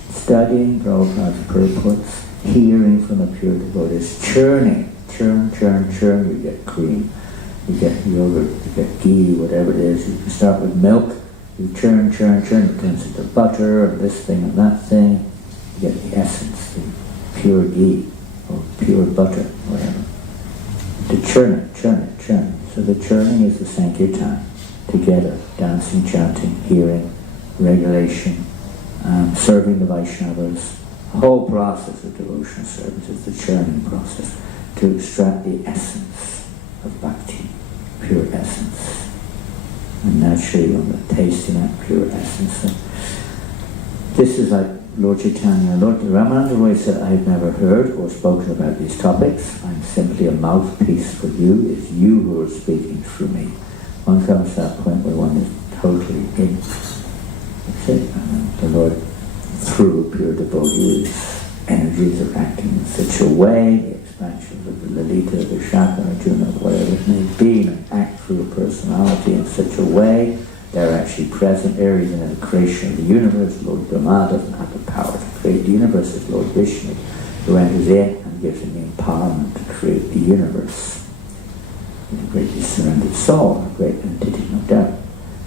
Studying Prabhupada's purports, hearing from the pure devotees, churning, churn, you get cream, you get yogurt, you get ghee, whatever it is. You start with milk, you churn, it turns into butter, and this thing and that thing. You get the essence, the pure ghee, or pure butter, whatever. To churn it. So the churning is the Sankirtan, together, dancing, chanting, hearing, regulation, serving the Vaishnavas. The whole process of devotional service is the churning process, to extract the essence of bhakti, pure essence. And naturally, when we're tasting that pure essence, this is like Lord Chaitanya. Lord Ramananda Roy said, I have never heard or spoken about these topics. I'm simply a mouthpiece for you. It's you who are speaking through me. One comes to that point where one is totally in. That's it. And the Lord, through pure devotees, energies are acting in such a way, the expansions of the Lalita, the Shaka, Arjuna, whatever it may be, and act through a personality in such a way, they're actually present areas in the creation of the universe. Lord Brahma doesn't have the power to create the universe. It's Lord Vishnu who enters in and gives him the empowerment to create the universe. He's a greatly surrendered soul, a great entity, no doubt,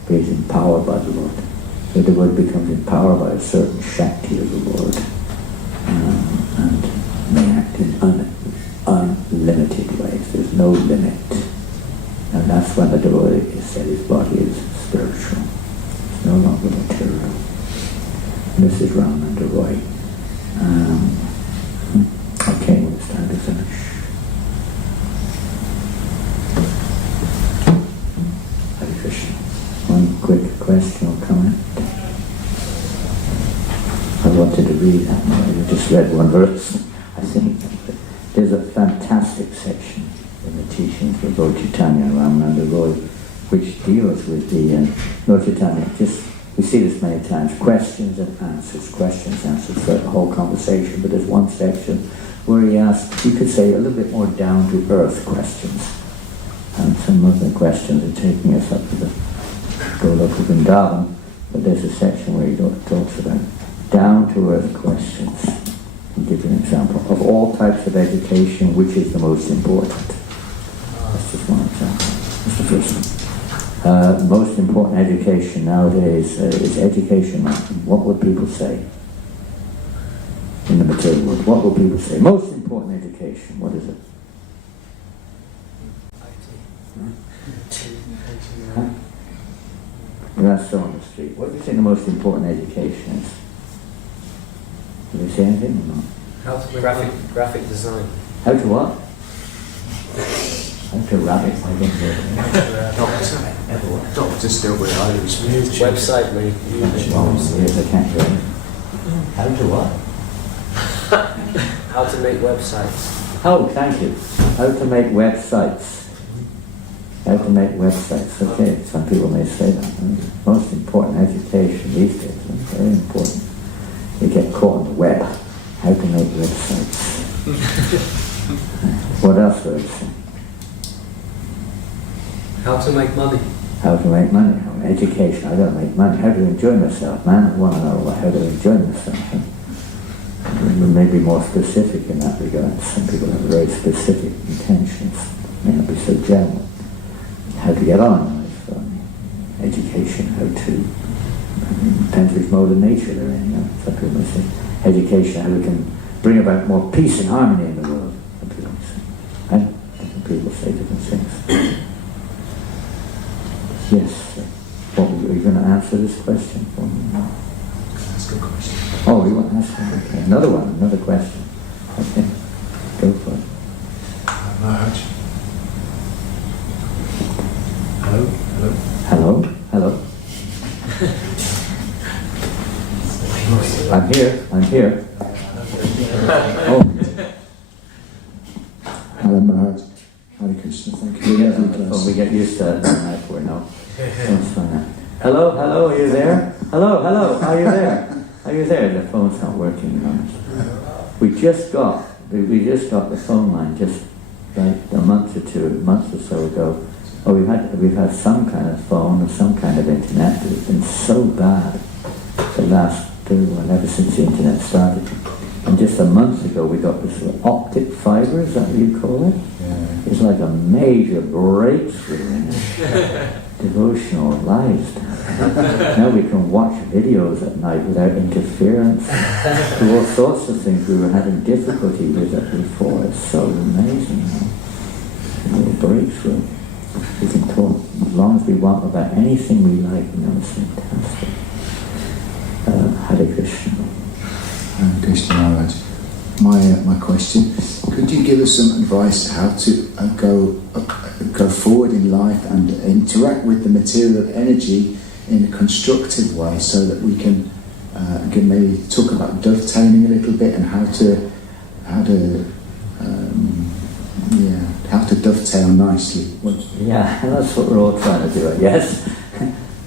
but he's empowered by the Lord. So the Lord becomes empowered by a certain Shakti of the Lord, and may act in unlimited ways. There's no limit. And that's when the devotee is said his body is spiritual. It's no longer material. And this is Ramananda Roy. Okay, well, it's time to finish. Hare Krishna. One quick question or comment. I wanted to read that one. I just read one verse. I think there's a fantastic section in the teachings of Lord Chaitanya and Ramananda Roy, which deals with the Lord Chaitanya. We see this many times, questions and answers throughout the whole conversation, but there's one section where he asks, you could say, a little bit more down-to-earth questions. some of the questions are taking us up to the Goloka Vrindavan, but there's a section where he talks about down-to-earth questions. I'll give you an example. Of all types of education, which is the most important? That's just one example. That's the first one. Most important education nowadays is education. What would people say in the material world? What would people say? Most important education, what is it? Huh? That's so on the street. What do you think the most important education is? Did they say anything or not? How to graphic design. How to what? How to rabbit? I don't know. Doctor still with Irish music. Website made. Well, yes, I can't hear it. How to what? How to make websites. Oh, thank you. How to make websites. How to make websites. Okay, some people may say that. Most important education these days. Very important. You get caught on the web. How to make websites. What else would I say? How to make money. How to make money. Education. How to make money. How to enjoy myself. Man, I want to know how to enjoy myself. We may be more specific in that regard. Some people have very specific intentions. May not be so general. How to get on with education. How to... depends which mode of nature they're in. Some people may say education, how we can bring about more peace and harmony in the world. Some people say. And different people say different things. Yes. What were you going to answer this question for me? That's a good question. Oh, you want to ask one? Okay. Another one, another question. Okay. Go for it. Maharaj. Hello? Hello? Hello? I'm here. Oh. Hello Maharaj. Radha-Krishna, thank you. Well, we get used to that for now. Hello, are you there? Hello, are you there? Are you there? The phone's not working. We just got the phone line just like a month or so ago. Oh, we've had some kind of phone or some kind of internet, but it's been so bad the last ever since the internet started. And just a month ago we got this optic fiber, is that what you call it? Yeah. It's like a major breakthrough in devotional lives. Now we can watch videos at night without interference. Do all sorts of things we were having difficulty with it before. It's so amazing. A little breakthrough. We can talk as long as we want about anything we like. It's fantastic. Hare Krishna. Krishna Maharaj. My question, could you give us some advice how to go forward in life and interact with the material energy in a constructive way, so that we can maybe talk about dovetailing a little bit and how to dovetail nicely? Well, yeah, that's what we're all trying to do, I guess.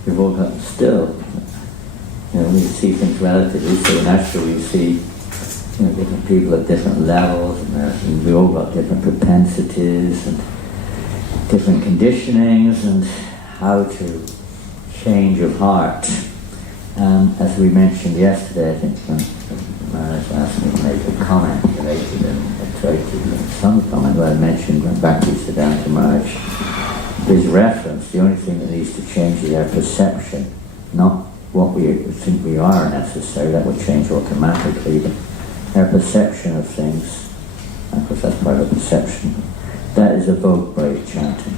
We've all got still. We see things relatively, so naturally we see different people at different levels, and we all got different propensities and different conditionings and how to change of heart. As we mentioned yesterday, I think when Maharaj asked me to make a comment related, and I tried to make some comment where I mentioned when Bhakti Siddhanta Maharaj, his reference, the only thing that needs to change is our perception, not what we think we are necessarily. That would change automatically, but our perception of things, of course that's part of perception, that is evoked by chanting.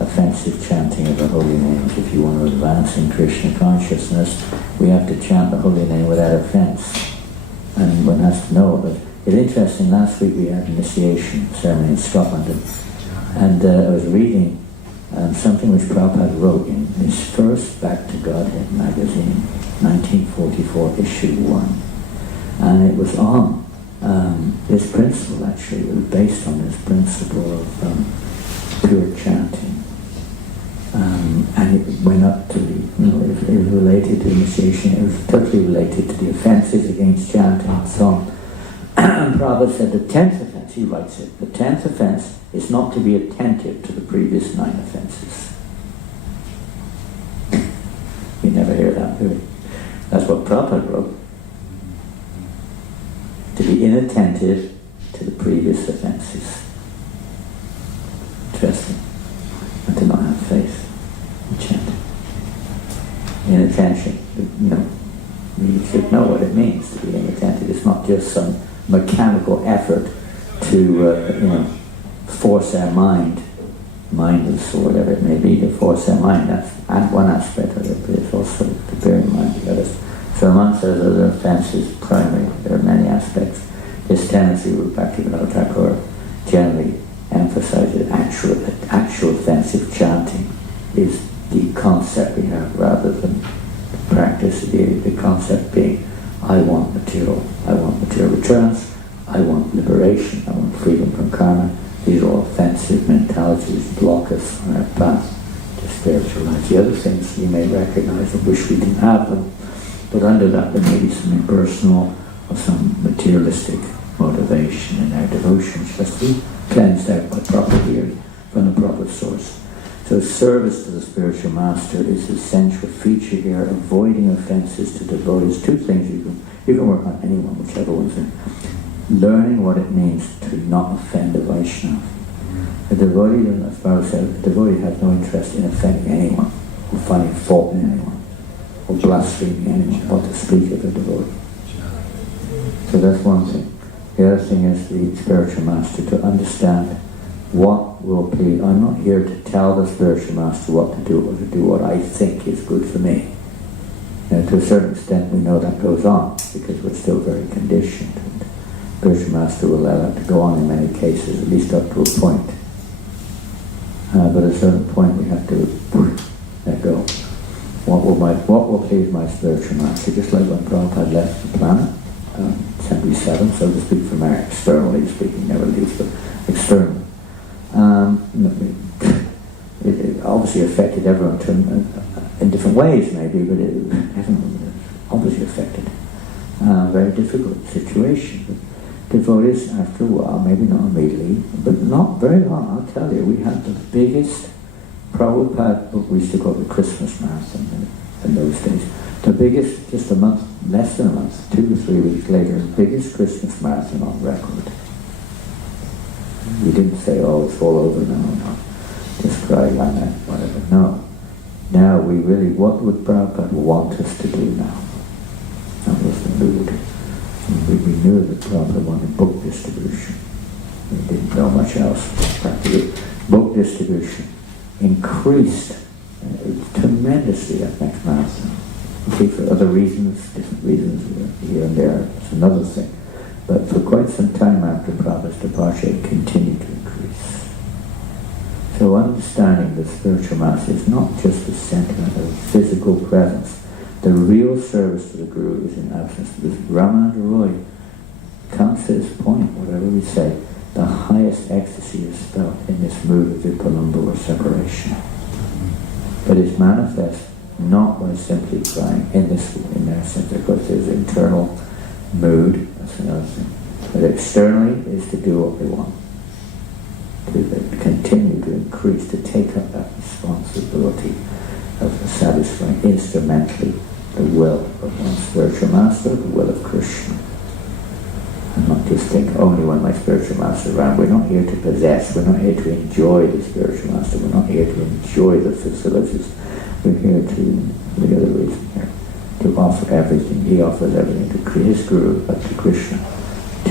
Offensive chanting of the holy names. If you want to advance in Krishna consciousness, we have to chant the holy name without offense. And one has to know that. It's interesting, last week we had an initiation ceremony in Scotland, and I was reading something which Prabhupada wrote in his first Back to Godhead magazine, 1944, issue 1. And it was on this principle, actually. It was based on this principle of pure chanting. And it went up to it was related to initiation. It was totally related to the offences against chanting and so on. Prabhupada said the 10th offense, he writes it, the 10th offense is not to be attentive to the previous 9 offenses. You never hear that, do you? That's what Prabhupada wrote. To be inattentive to the previous offenses. Interesting. And to not have faith in chanting. Inattention. You should know what it means to be inattentive. It's not just some mechanical effort to, force our mind, mindless or whatever it may be, to force our mind. That's one aspect of it, but it's also to bear in mind the others. So amongst those other offences, primary, there are many aspects. This tendency with Bhaktivinoda Thakur generally emphasises actual offensive chanting is the concept we have rather than practice. The concept being, I want material returns, I want liberation, I want freedom from karma. These are all offensive mentalities, block us on our path to spiritual life. The other things you may recognize and wish we didn't have them, but under that there may be some impersonal or some materialistic motivation in our devotions, just to be cleansed out by proper hearing from the proper source. So service to the spiritual master is an essential feature here, avoiding offences to devotees. 2 things you can work on anyone, whichever one's in. Learning what it means to not offend a Vaishnava. A devotee, as Maharaj said, a devotee has no interest in offending anyone, or finding fault in anyone, or blaspheming anyone, what to speak of a devotee. So that's one thing. The other thing is the spiritual master to understand what will please. I'm not here to tell the spiritual master what to do or to do what I think is good for me. To a certain extent we know that goes on because we're still very conditioned. And the spiritual master will allow that to go on in many cases, at least up to a point. But at a certain point we have to let go. What will please my spiritual master? Just like when Prabhupada left the planet, 77, so to speak, from our externally speaking, never leaves, but externally. It obviously affected everyone in different ways, maybe, but everyone was obviously affected. Very difficult situation. But devotees, after a while, maybe not immediately, but not very long, I'll tell you, we had the biggest Prabhupada, what we used to call the Christmas Marathon in those days. The biggest, just a month, less than a month, 2 to 3 weeks later, the biggest Christmas marathon on record. We didn't say, oh, it's all over now, no. Just cry, whatever. No. Now we really, what would Prabhupada want us to do now? That was the mood. We knew that Prabhupada wanted book distribution. We didn't know much else. Practically, book distribution increased tremendously at next marathon. Okay, for other reasons, different reasons here and there, it's another thing. But for quite some time after Prabhupada's departure, it continued to increase. So understanding the spiritual master is not just the sentiment of physical presence. The real service to the Guru is in absence. Because Ramananda Roy comes to this point, whatever we say, the highest ecstasy is felt in this mood of vipalamba or separation. But it's manifest not by simply crying in their sense. Of course, there's internal mood, that's another thing. But externally is to do what they want. To continue to increase, to take up that responsibility of satisfying instrumentally the will of one spiritual master, the will of Krishna. And not just think only when my spiritual master is around. We're not here to possess, we're not here to enjoy the spiritual master, we're not here to enjoy the facilities. We're here to, the other reason here, to offer everything. He offers everything to his Guru, but to Krishna,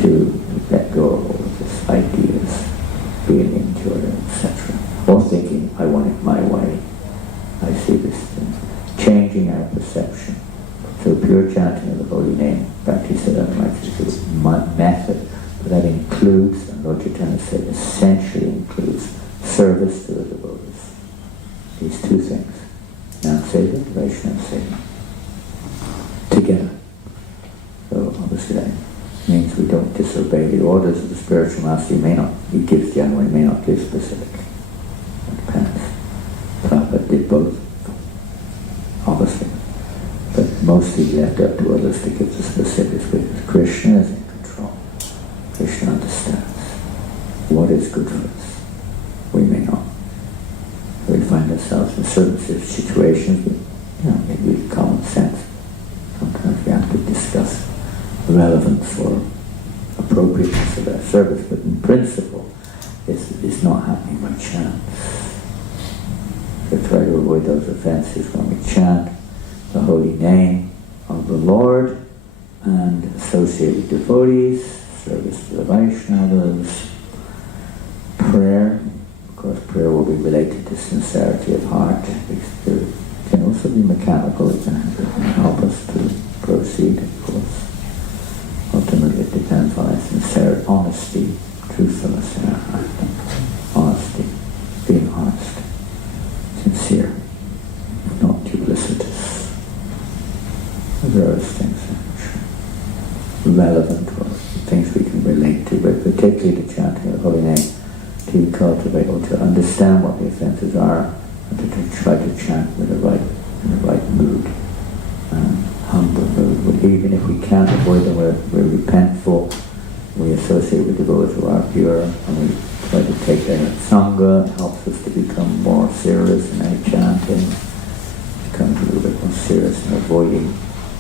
to let go of all of his ideas, being enjoyer, etc. Or thinking, I want it my way. I see this thing. Changing our perception. So pure chanting of the holy name, Bhaktisiddhanta is my method, but that includes, and Lord Chaitanya said, essentially includes service to the devotees. These 2 things. Seva, Vaishnava Seva. Together. So obviously that means we don't disobey the orders of the spiritual master. He gives general, he may not give specific. It depends. Prabhupada did both, obviously. But mostly left up to others to give the specifics because Krishna is in control. appropriateness of that service, but in principle, it's not happening by chance. So try to avoid those offenses when we chant the holy name of the Lord and associate with devotees, service to the Vaishnavas, prayer. Of course, prayer will be related to sincerity of heart. It can also be mechanical. It can help us to proceed, of course. Ultimately, it depends on our sincere honesty, truthfulness in our heart. Honesty, being honest, sincere, not duplicitous. Various things relevant or things we can relate to, but particularly the chanting of the holy name, to cultivate or to understand what the offenses are, and to try to chant with in the right mood, humble mood. Even if we can't avoid them, we're repentful. We associate with devotees who are pure, and we try to take their sangha. It helps us to become more serious in our chanting, become a little bit more serious in avoiding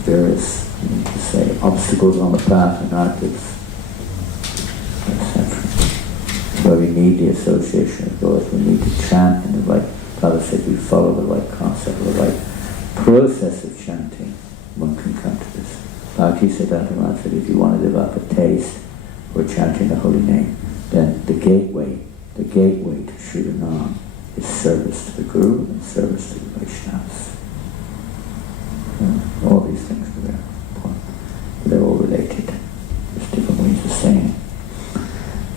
various, to say, obstacles on the path and artists, etc. So we need the association of those. We need to chant in the right. Father said we follow the right concept, the right process of chanting. One can come to this. Bhakti-siddhanta Maharaj said if you want to develop a taste for chanting the holy name, then the gateway to Sri Nam is service to the Guru and service to the Vaishnavas. All these things are very important. They're all related. There's different ways of saying it.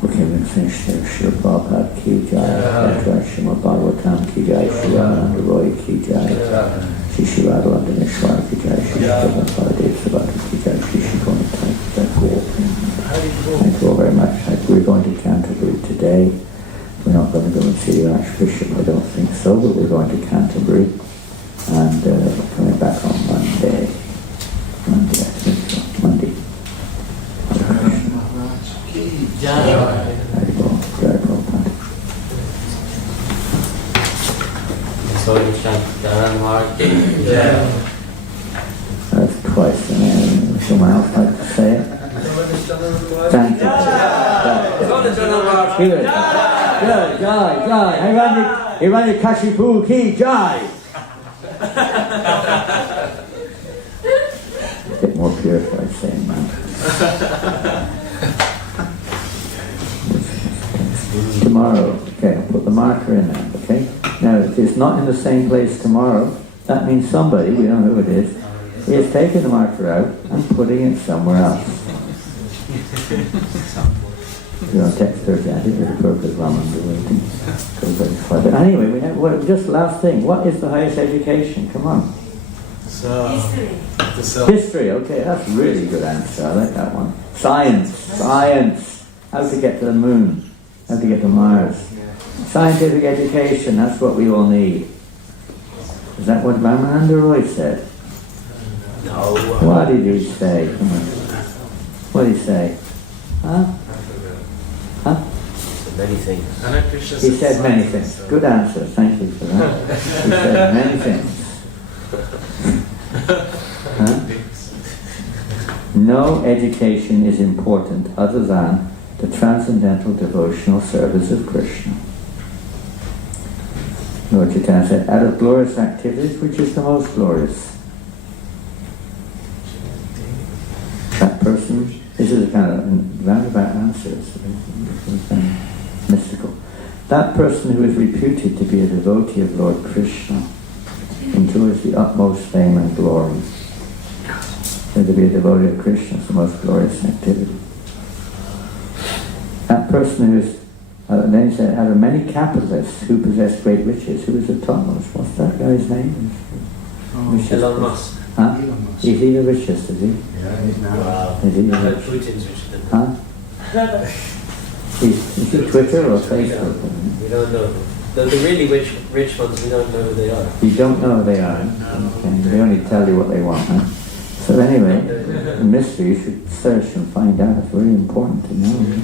Okay, we're finished there. Srila Prabhupada ki jai, Srimad Bhagavatam ki jai, Sri Janananda Roy ki jai, Shri Radha-Krishna ki jai, Shri Prabhupada Devasavati ki jai, Shri ISKCON ki jai. Thank you all very much. We're going to Canterbury today. We're not going to go and see the Archbishop, I don't think so, but we're going to Canterbury. And we're coming back on Monday, I think so. Monday. Very well. So you chant Janananda. That's twice, and someone else like to say it. Thank you. Good, jai. Hiranya Kashipu ki jai. A bit more purified saying that. Tomorrow, okay, I'll put the marker in there, okay? Now, if it's not in the same place tomorrow, that means somebody, we don't know who it is taking the marker out and putting it somewhere else. You know, text Thursday, I think there's a purpose Raman waiting. But anyway, we have, just last thing, what is the highest education? Come on. History, okay, that's a really good answer. I like that one. Science. How to get to the moon, how to get to Mars. Scientific education, that's what we all need. Is that what Ramananda Roy said? No. What did he say? Come on. What did he say? Huh? Many things. He said many things. Good answer, thank you for that. He said many things. Huh? No education is important other than the transcendental devotional service of Krishna. Lord Chaitanya said, out of glorious activities, which is the most glorious? That person, this is a kind of roundabout answer, mystical. That person who is reputed to be a devotee of Lord Krishna enjoys the utmost fame and glory. And to be a devotee of Krishna is the most glorious activity. That person who is, then he said, out of many capitalists who possess great riches, who is the topmost? What's that guy's name? Elon Musk. Huh? Is he the richest, is he? Yeah, he's now. Wow. Is he the No, richest? Putin's richer than him. Huh? Is it Twitter or Facebook? We don't know. The really rich ones, we don't know who they are. You don't know who they are. Okay. They only tell you what they want, huh? So anyway, the mystery, you should search and find out. It's very important to know.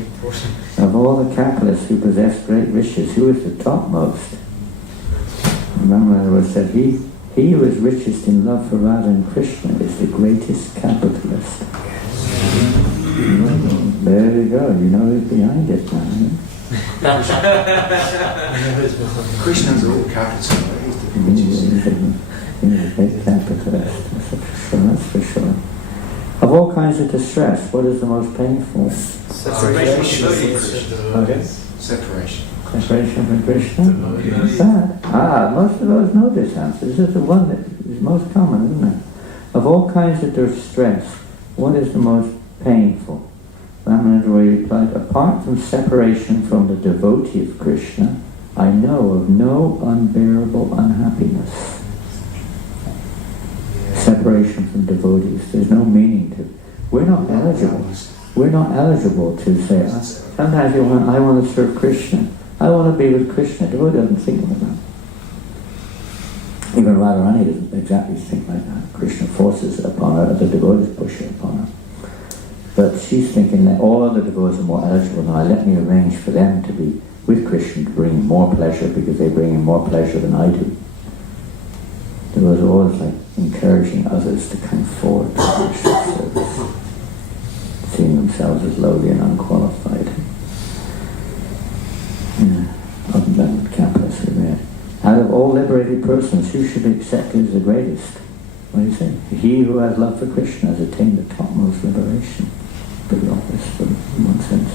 Of all the capitalists who possess great riches, who is the topmost? Maharaj said, he who is richest in love for Radha and Krishna is the greatest capitalist. Very, go. You know who's behind it now. Krishna's all capital, right? He's the images. He's a big capitalist, that's for sure. Of all kinds of distress, what is the most painful? Separation. Separation. Separation from Krishna? That? Most of those know this answer. This is the one that is most common, isn't it? Of all kinds of distress, what is the most painful? Ramananda replied, apart from separation from the devotee of Krishna, I know of no unbearable unhappiness. Separation from devotees. There's no meaning to it. We're not eligible. We're not eligible to say, sometimes I want to serve Krishna. I want to be with Krishna. The devotee doesn't think like that. Even Radharani doesn't exactly think like that. Krishna forces it upon her, the devotees push it upon her. But she's thinking that all other devotees are more eligible now. Let me arrange for them to be with Krishna to bring him more pleasure because they bring him more pleasure than I do. There was always like encouraging others to come forward to Krishna's service, seeing themselves as lowly and unqualified. Other than campus we read. Out of all liberated persons, who should be accepted as the greatest? What do you say? He who has love for Krishna has attained the topmost liberation. Pretty obvious in one sense.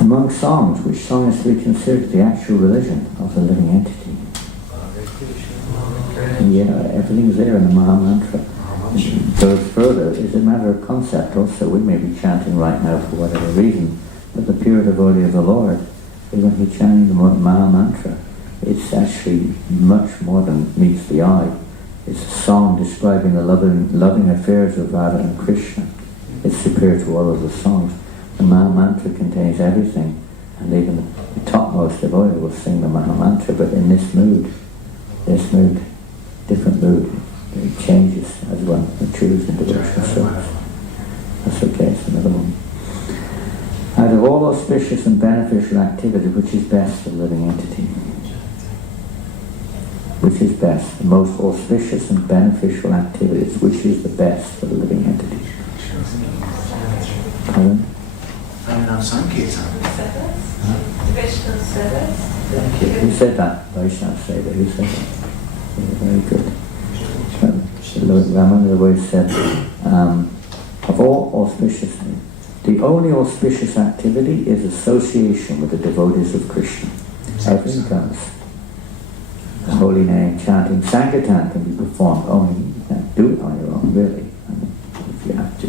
Among songs, which song is to be considered the actual religion of the living entity? Yeah, everything's there in the Maha Mantra. It goes further. It's a matter of concept also. We may be chanting right now for whatever reason, but the pure devotee of the Lord, when he's chanting the Maha Mantra, it's actually much more than meets the eye. It's a song describing the loving affairs of Radha and Krishna. It's superior to all of the songs. The Maha Mantra contains everything, and even the topmost devotee will sing the Maha Mantra, but in this mood, different mood, it changes as one matures in devotional service. That's okay, it's another one. Out of all auspicious and beneficial activity, which is best for the living entity? Which is best? The most auspicious and beneficial activities, which is the best for the living entity? Pardon? Sankirtan. Devotional service. Thank you. Who said that? Vaishnava said that. Who said that? Yeah, very good. One of the words said, of all auspicious, the only auspicious activity is association with the devotees of Krishna. Everything comes. The holy name, chanting, Sankirtan can be performed only. You can't do it on your own, really. If you have to.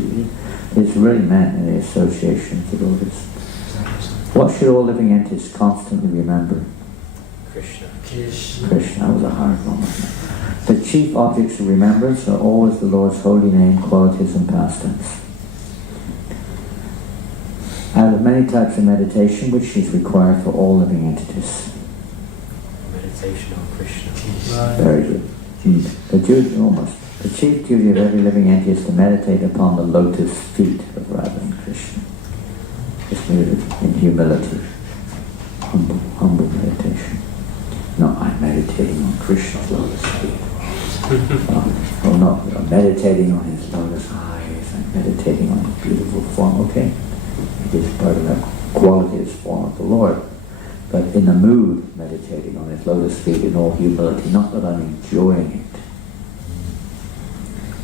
It's really meant in the association of devotees. What should all living entities constantly remember? Krishna. Krishna was a hard one. The chief objects of remembrance are always the Lord's holy name, qualities and pastimes. Out of many types of meditation, which is required for all living entities? Meditation on Krishna. Very good. The chief duty of every living entity is to meditate upon the lotus feet of Radha and Krishna. Just in humility. Humble meditation. No, I'm meditating on Krishna's lotus feet. No, I'm meditating on his lotus eyes. I'm meditating on his beautiful form. Okay, it is part of that quality, his form of the Lord. But in the mood, meditating on his lotus feet in all humility, not that I'm enjoying it.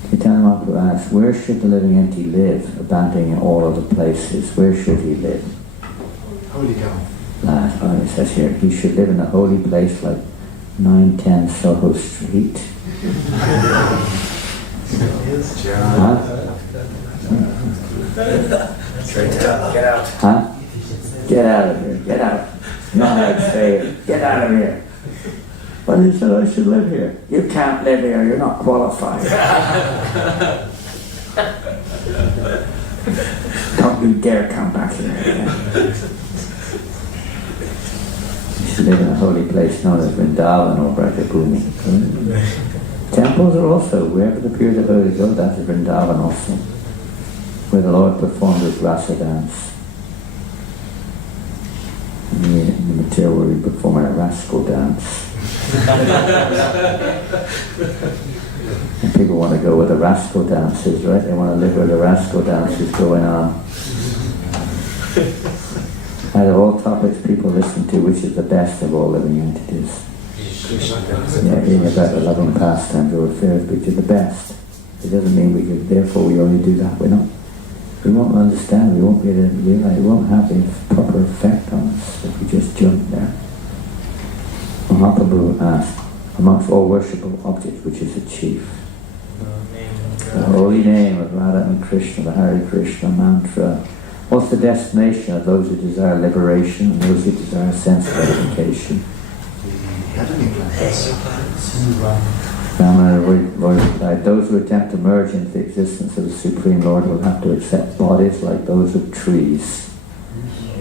Chaitanya Mahaprabhu asks, where should the living entity live, abandoning all other places? Where should he live? Holy cow. It says here, he should live in a holy place like 910 Soho Street. Huh? Get out. Huh? Get out of here. Get out. Not how to say it. Get out of here. But he said, I should live here. You can't live here. You're not qualified. Don't you dare come back here again. You should live in a holy place known as Vrindavan or Brajabhumi. Temples are also, wherever the pure devotees go, that's Vrindavan also, where the Lord performed his rasa dance. In the material where we perform a rascal dance. And people want to go where the rascal dance is, right? They want to live where the rascal dance is going on. Out of all topics people listen to, which is the best of all living entities? Yeah, being about the loving pastimes or affairs, which are the best. It doesn't mean we could, therefore we only do that. We won't understand, we won't be able to realize, it won't have the proper effect on us if we just jump there. Mahaprabhu asked, amongst all worshipable objects, which is the chief? The holy name of Radha and Krishna, the Hare Krishna mantra. What's the destination of those who desire liberation and those who desire sense gratification? Those who attempt to merge into the existence of the Supreme Lord will have to accept bodies like those of trees.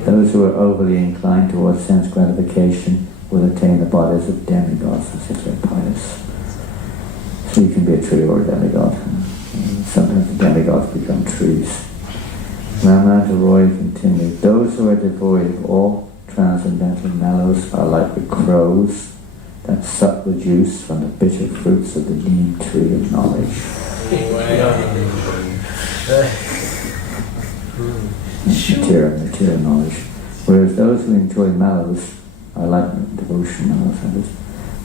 Those who are overly inclined towards sense gratification will attain the bodies of demigods as if they're pious. So you can be a tree or a demigod. Sometimes the demigods become trees. Ramananda Roy continued, those who are devoid of all transcendental mellows are like the crows that suck the juice from the bitter fruits of the neem tree of knowledge. Material knowledge. Whereas those who enjoy mellows are like devotion mellows,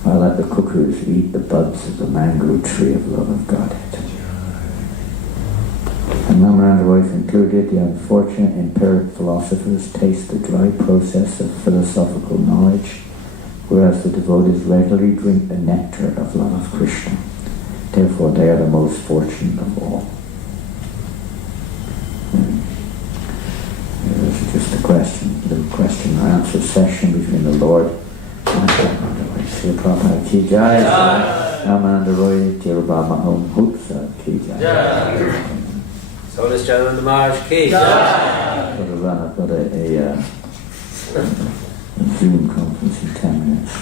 are like the cuckoos who eat the buds of the mango tree of love of Godhead. And Ramananda Roy concluded, the unfortunate empiric philosophers taste the dry process of philosophical knowledge, whereas the devotees regularly drink the nectar of love of Krishna. Therefore they are the most fortunate of all. This is just a little question and answer session between the Lord and Sri Prabhupada Ki Jai, Ramananda Roy, Tirubhama Hum Hutsa Ki Jai. So does Janananda Maharaj Ki. I've got a Zoom conference in 10 minutes.